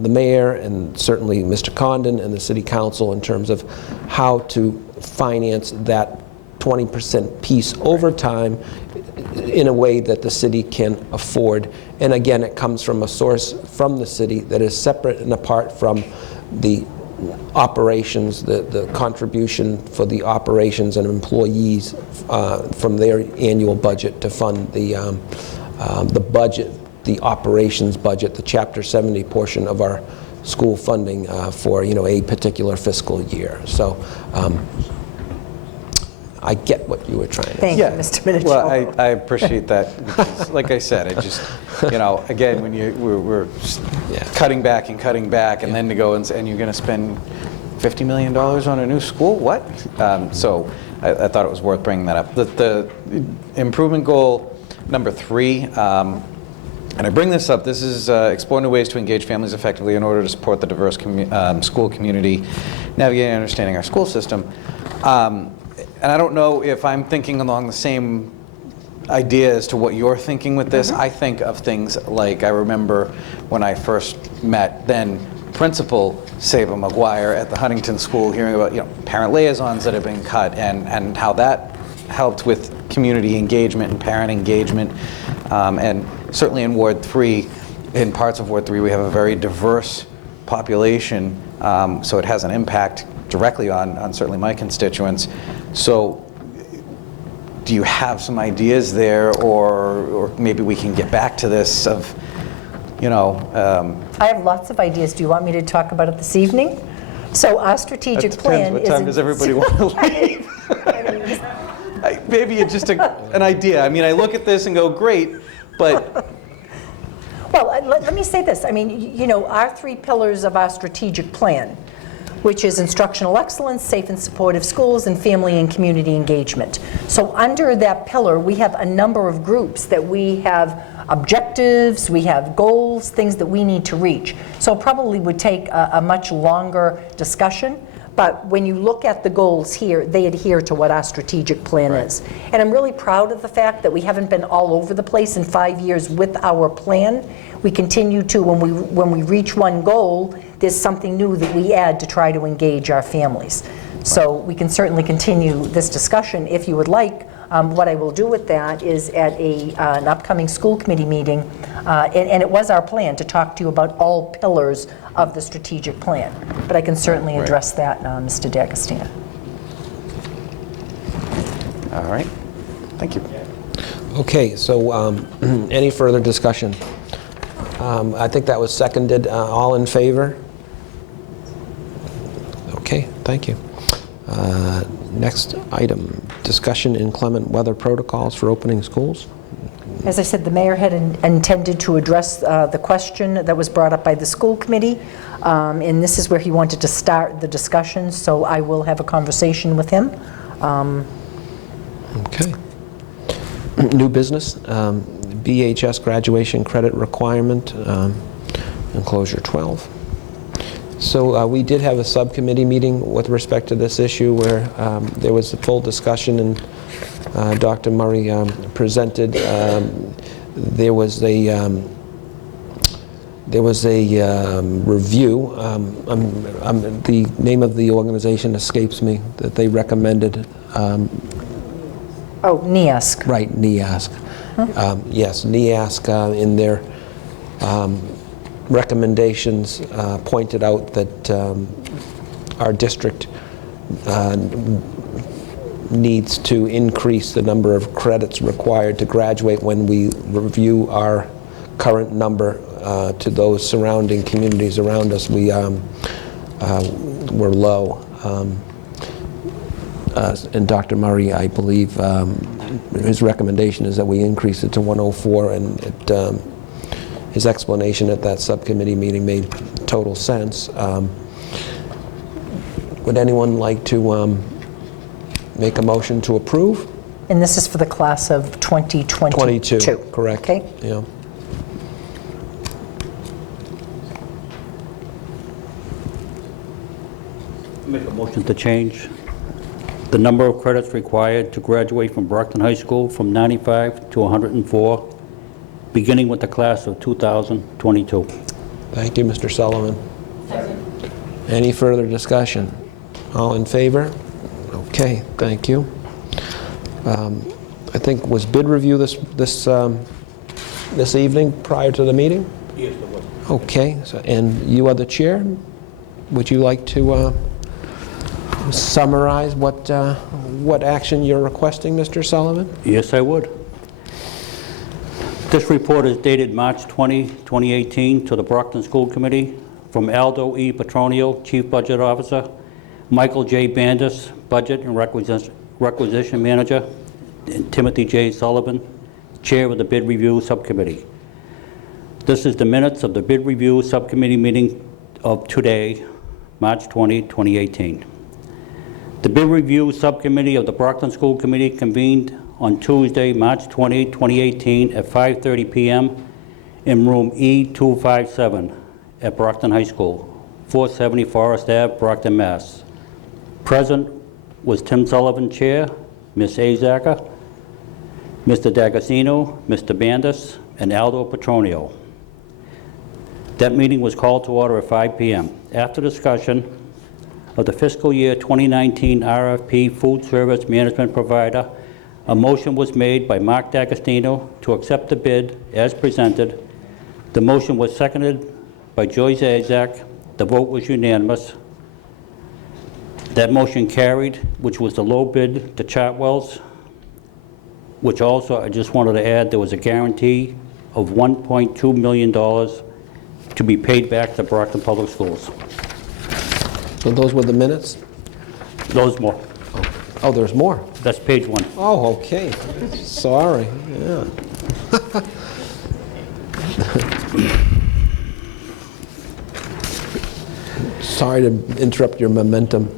the mayor and certainly Mr. Condon and the city council in terms of how to finance that 20% piece over time in a way that the city can afford. And again, it comes from a source from the city that is separate and apart from the operations, the contribution for the operations and employees from their annual budget to fund the budget, the operations budget, the Chapter 70 portion of our school funding for a particular fiscal year. So I get what you were trying to say. Thank you, Mr. Minicello. Well, I appreciate that. Because, like I said, it just, again, when we're cutting back, and then to go and you're going to spend $50 million on a new school? What? So I thought it was worth bringing that up. The improvement goal number 3. And I bring this up, this is explore new ways to engage families effectively in order to support the diverse school community, navigating and understanding our school system. And I don't know if I'm thinking along the same idea as to what you're thinking with this. I think of things like, I remember when I first met then Principal Saba McGuire at the Huntington School, hearing about parent liaisons that have been cut and how that helped with community engagement and parent engagement. And certainly in Ward 3, in parts of Ward 3, we have a very diverse population, so it has an impact directly on certainly my constituents. So do you have some ideas there, or maybe we can get back to this of, I have lots of ideas. Do you want me to talk about it this evening? So our strategic plan is... What time does everybody want to leave? Maybe it's just an idea. I mean, I look at this and go, great, but... Well, let me say this. I mean, our 3 pillars of our strategic plan, which is instructional excellence, safe and supportive schools, and family and community engagement. So under that pillar, we have a number of groups that we have objectives, we have goals, things that we need to reach. So it probably would take a much longer discussion, But when you look at the goals here, they adhere to what our strategic plan is. And I'm really proud of the fact that we haven't been all over the place in 5 years with our plan. We continue to, when we reach one goal, there's something new that we add to try to engage our families. So we can certainly continue this discussion if you would like. What I will do with that is at an upcoming school committee meeting, and it was our plan to talk to you about all pillars of the strategic plan. But I can certainly address that, Mr. D'Agostino. All right. Thank you. Okay, so any further discussion? I think that was seconded. All in favor? Okay, thank you. Next item, discussion inclement weather protocols for opening schools. As I said, the mayor had intended to address the question that was brought up by the school committee, and this is where he wanted to start the discussion, so I will have a conversation with him. Okay. New business, BHS graduation credit requirement, enclosure 12. So we did have a subcommittee meeting with respect to this issue where there was a full discussion, and Dr. Murray presented. There was a review. The name of the organization escapes me that they recommended. Oh, NEASC. Right, NEASC. Yes, NEASC in their recommendations pointed out that our district needs to increase the number of credits required to graduate when we review our current number to those surrounding communities around us. We're low. And Dr. Murray, I believe, his recommendation is that we increase it to 104, and his explanation at that subcommittee meeting made total sense. Would anyone like to make a motion to approve? And this is for the class of 2022. 22, correct. Okay. Yeah. Make a motion to change the number of credits required to graduate from Brockton High School from 95 to 104, beginning with the class of 2022. Thank you, Mr. Sullivan. Any further discussion? All in favor? Okay, thank you. I think, was bid review this evening prior to the meeting? Yes, it was. Okay, so, and you are the chair. Would you like to summarize what action you're requesting, Mr. Sullivan? Yes, I would. This report is dated March 20, 2018, to the Brockton School Committee from Aldo E. Petronio, Chief Budget Officer, Michael J. Bandis, Budget and Requisition Manager, and Timothy J. Sullivan, Chair of the Bid Review Subcommittee. This is the minutes of the Bid Review Subcommittee meeting of today, March 20, 2018. The Bid Review Subcommittee of the Brockton School Committee convened on Tuesday, March 20, 2018 at 5:30 p.m. in room E257 at Brockton High School, 470 Forest Ave, Brockton, Mass. Present was Tim Sullivan, Chair, Ms. Azacker, Mr. D'Agostino, Mr. Bandis, and Aldo Petronio. That meeting was called to order at 5 p.m. After discussion of the fiscal year 2019 RFP Food Service Management Provider, a motion was made by Mark D'Agostino to accept the bid as presented. The motion was seconded by Joyce Azak. The vote was unanimous. That motion carried, which was the low bid to Chartwell's, which also, I just wanted to add, there was a guarantee of $1.2 million to be paid back to Brockton Public Schools. So those were the minutes? Those more. Oh, there's more? That's page 1. Oh, okay. Sorry. Yeah. Sorry to interrupt your momentum.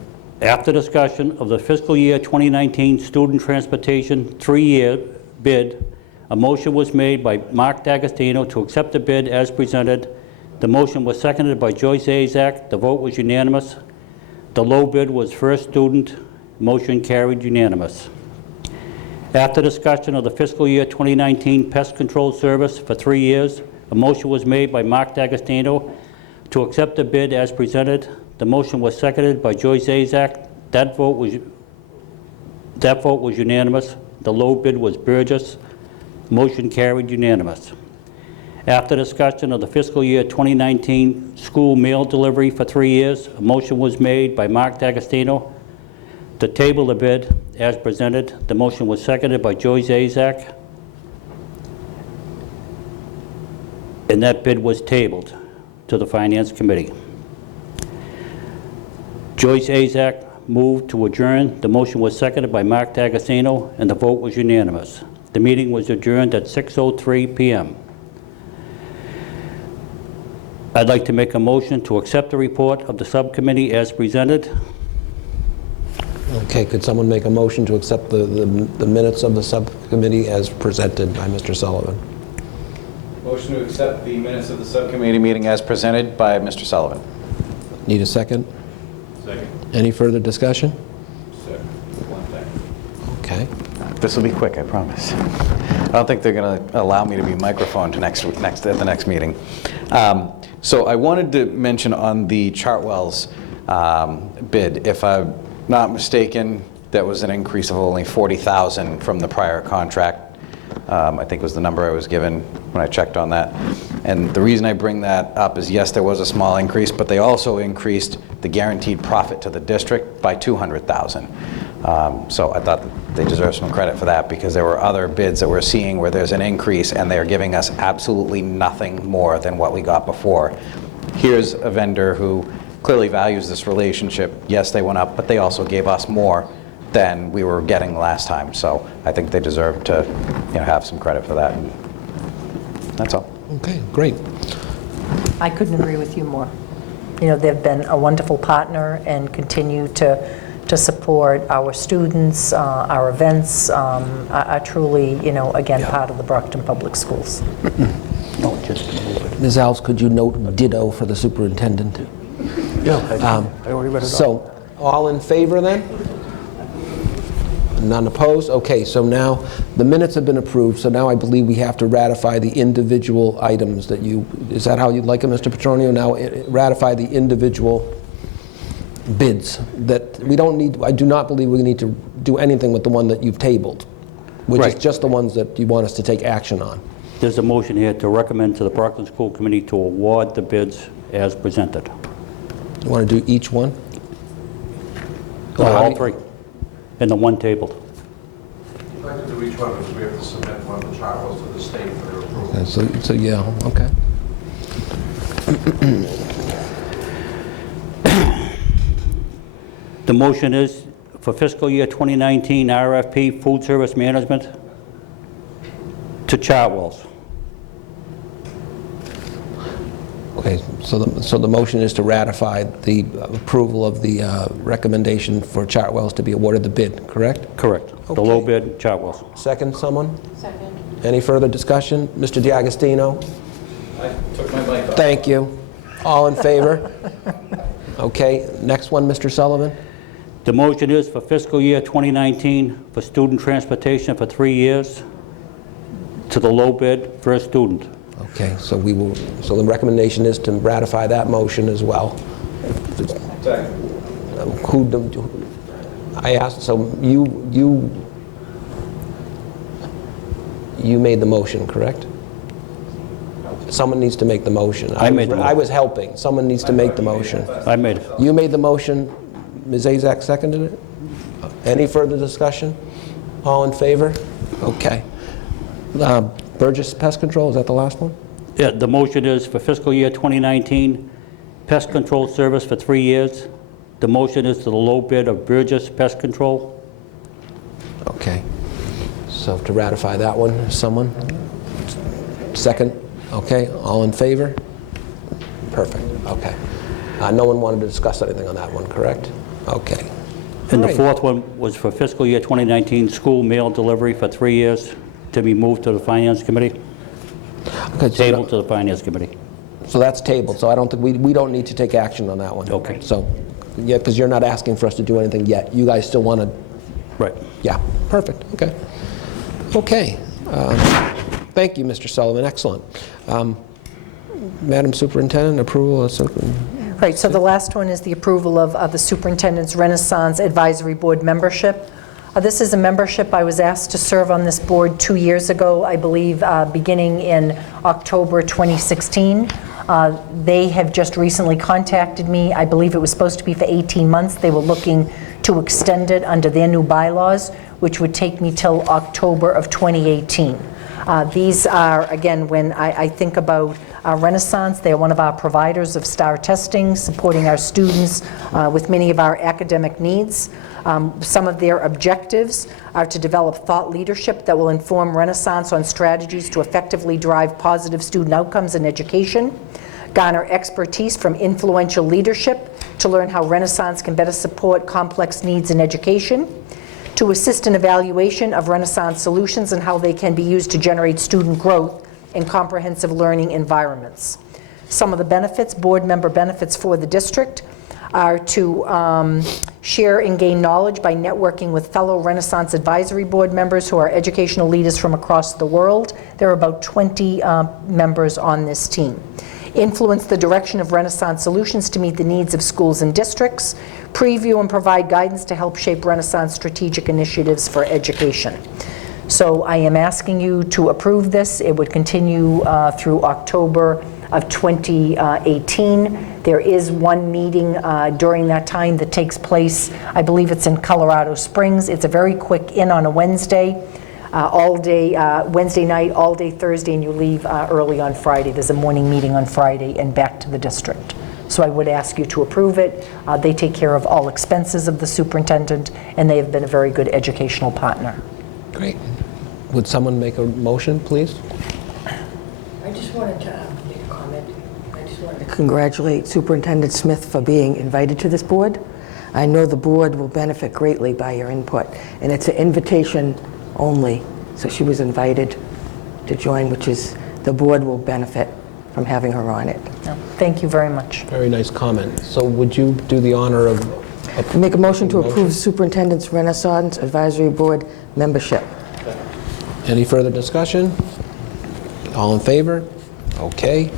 After discussion of the fiscal year 2019 student transportation 3-year bid, a motion was made by Mark D'Agostino to accept the bid as presented. The motion was seconded by Joyce Azak. The vote was unanimous. The low bid was first student. Motion carried unanimous. After discussion of the fiscal year 2019 pest control service for 3 years, a motion was made by Mark D'Agostino to accept the bid as presented. The motion was seconded by Joyce Azak. That vote was unanimous. The low bid was Burgess. Motion carried unanimous. After discussion of the fiscal year 2019 school mail delivery for 3 years, a motion was made by Mark D'Agostino to table the bid as presented. The motion was seconded by Joyce Azak, and that bid was tabled to the Finance Committee. Joyce Azak moved to adjourn. The motion was seconded by Mark D'Agostino, and the vote was unanimous. The meeting was adjourned at 6:03 p.m. I'd like to make a motion to accept the report of the subcommittee as presented. Okay, could someone make a motion to accept the minutes of the subcommittee as presented by Mr. Sullivan? Motion to accept the minutes of the subcommittee meeting as presented by Mr. Sullivan. Need a second? Second. Any further discussion? Second. One second. Okay. This will be quick, I promise. I don't think they're going to allow me to be microphoned at the next meeting. So I wanted to mention on the Chartwell's bid, if I'm not mistaken, that was an increase of only $40,000 from the prior contract. I think was the number I was given when I checked on that. And the reason I bring that up is, yes, there was a small increase, but they also increased the guaranteed profit to the district by $200,000. So I thought that they deserve some credit for that, because there were other bids that we're seeing where there's an increase and they're giving us absolutely nothing more than what we got before. Here's a vendor who clearly values this relationship. Yes, they went up, but they also gave us more than we were getting last time. So I think they deserve to, have some credit for that. And that's all. Okay, great. I couldn't agree with you more. They've been a wonderful partner and continue to support our students, our events, are truly, again, part of the Brockton Public Schools. No, just move it. Ms. Alves, could you note ditto for the superintendent? Yeah, I already read it off. So, all in favor then? None opposed? Okay, so now the minutes have been approved, so now I believe we have to ratify the individual items that is that how you'd like it, Mr. Petronio? Now ratify the individual bids that we don't need. I do not believe we need to do anything with the one that you've tabled, which is just the ones that you want us to take action on. There's a motion here to recommend to the Brockton School Committee to award the bids as presented. You want to do each one? All three, and the one tabled. I'd like to do each one because we have to submit one of the Chartwells to the state for their approval. Okay, so yeah, okay. The motion is for fiscal year 2019 RFP food service management to Chartwells. Okay, so the motion is to ratify the approval of the recommendation for Chartwells to be awarded the bid, correct? Correct. The low bid, Chartwells. Second, someone? Second. Any further discussion? Mr. D'Agostino? I took my mic off. Thank you. All in favor? Okay, next one, Mr. Sullivan? The motion is for fiscal year 2019 for student transportation for 3 years to the low bid, first student. Okay, so so the recommendation is to ratify that motion as well. Second. I asked, so you made the motion, correct? Someone needs to make the motion. I made the motion. I was helping. Someone needs to make the motion. I made it. You made the motion. Ms. Azak seconded it. Any further discussion? All in favor? Okay. Burgess Pest Control, is that the last one? Yeah, the motion is for fiscal year 2019 pest control service for 3 years. The motion is to the low bid of Burgess Pest Control. Okay. So to ratify that one, someone? Second? Okay, all in favor? Perfect, okay. No one wanted to discuss anything on that one, correct? Okay. And All the right. fourth one was for fiscal year 2019 school mail delivery for 3 years to be moved to the Finance Committee. Okay, Tabled to the Finance Committee. So that's tabled, so I don't think, we don't need to take action on that one. Okay. So Yeah, because you're not asking for us to do anything yet. You guys still want to? Right. Yeah, perfect, okay. Okay, thank you, Mr. Sullivan, excellent. Madam Superintendent, approval of superintendent? Right, so the last one is the approval of the Superintendent's Renaissance Advisory Board membership. This is a membership I was asked to serve on this board 2 years ago, I believe, beginning in October 2016. They have just recently contacted me. I believe it was supposed to be for 18 months. They were looking to extend it under their new bylaws, which would take me till October of 2018. These are, again, when I think about Renaissance, they're one of our providers of STAR testing, supporting our students with many of our academic needs. Some of their objectives are to develop thought leadership that will inform Renaissance on strategies to effectively drive positive student outcomes in education, garner expertise from influential leadership to learn how Renaissance can better support complex needs in education, to assist in evaluation of Renaissance solutions and how they can be used to generate student growth in comprehensive learning environments. Some of the benefits, board member benefits for the district, are to share and gain knowledge by networking with fellow Renaissance Advisory Board members who are educational leaders from across the world. There are about 20 members on this team. Influence the direction of Renaissance solutions to meet the needs of schools and districts. Preview and provide guidance to help shape Renaissance strategic initiatives for education. So I am asking you to approve this. It would continue through October of 2018. There is one meeting during that time that takes place, I believe it's in Colorado Springs. It's a very quick in on a Wednesday, all day Wednesday night, all day Thursday, and you leave early on Friday. There's a morning meeting on Friday and back to the district. So I would ask you to approve it. They take care of all expenses of the superintendent, and they have been a very good educational partner. Great. Would someone make a motion, please? I just wanted to make a comment. I just wanted to congratulate Superintendent Smith for being invited to this board. I know the board will benefit greatly by your input, and it's an invitation only. So she was invited to join, which is the board will benefit from having her on it. Thank you very much. Very nice comment. So would you do the honor of... Make a motion to approve Superintendent's Renaissance Advisory Board membership. Any further discussion? All in favor? Okay.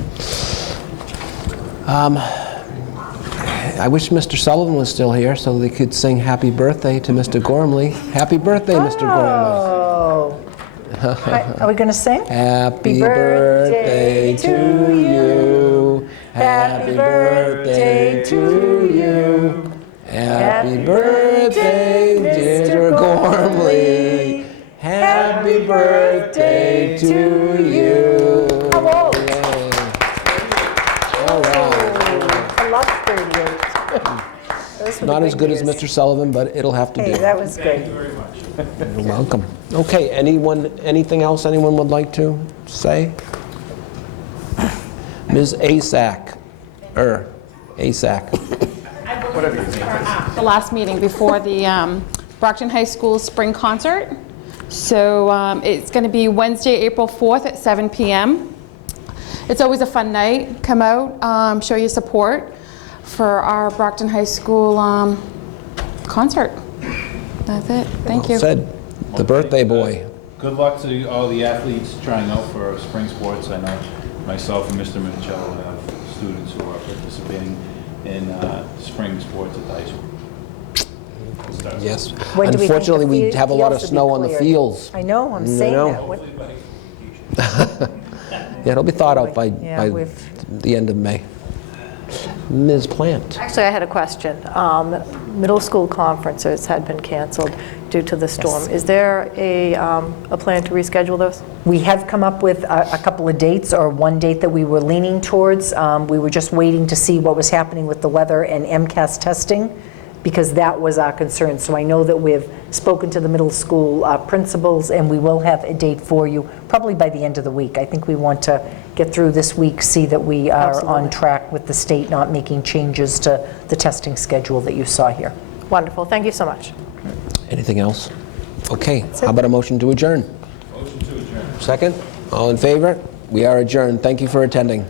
I wish Mr. Sullivan was still here so they could sing happy birthday to Mr. Gormley. Happy birthday, Mr. Gormley. Are we going to sing? Happy birthday to you. Happy birthday to you. Happy birthday, dear Gormley. Happy birthday to you. How old? All right. I love 38. Not as good as Mr. Sullivan, but it'll have to be. Hey, that was good. You're welcome. Okay, anything else anyone would like to say? Ms. Asak. Asak. The last meeting before the Brockton High School Spring Concert. So it's going to be Wednesday, April 4th at 7 p.m. It's always a fun night. Come out, show your support for our Brockton High School concert. That's it. Thank you. Well said. The birthday boy. Good luck to all the athletes trying out for spring sports. I know myself and Mr. Minicello have students who are participating in spring sports at the high school. Yes. When do we think Unfortunately, the we have a lot of fields will be snow on the cleared? fields. I know, I'm saying that. Yeah, it'll be thawed out by Yeah, the end of May. Ms. Plant. Actually, I had a question. Middle school conferences had been canceled due to the storm. Yes. Is there a plan to reschedule those? We have come up with a couple of dates, or one date that we were leaning towards. We were just waiting to see what was happening with the weather and MCAS testing, because that was our concern. So I know that we've spoken to the middle school principals, and we will have a date for you probably by the end of the week. I think we want to get through this week, see that we are on track with the state not making changes to the testing schedule that you saw here. Wonderful. Thank you so much. Anything else? Okay. How about a motion to adjourn? Motion to adjourn. Second? All in favor? We are adjourned. Thank you for attending.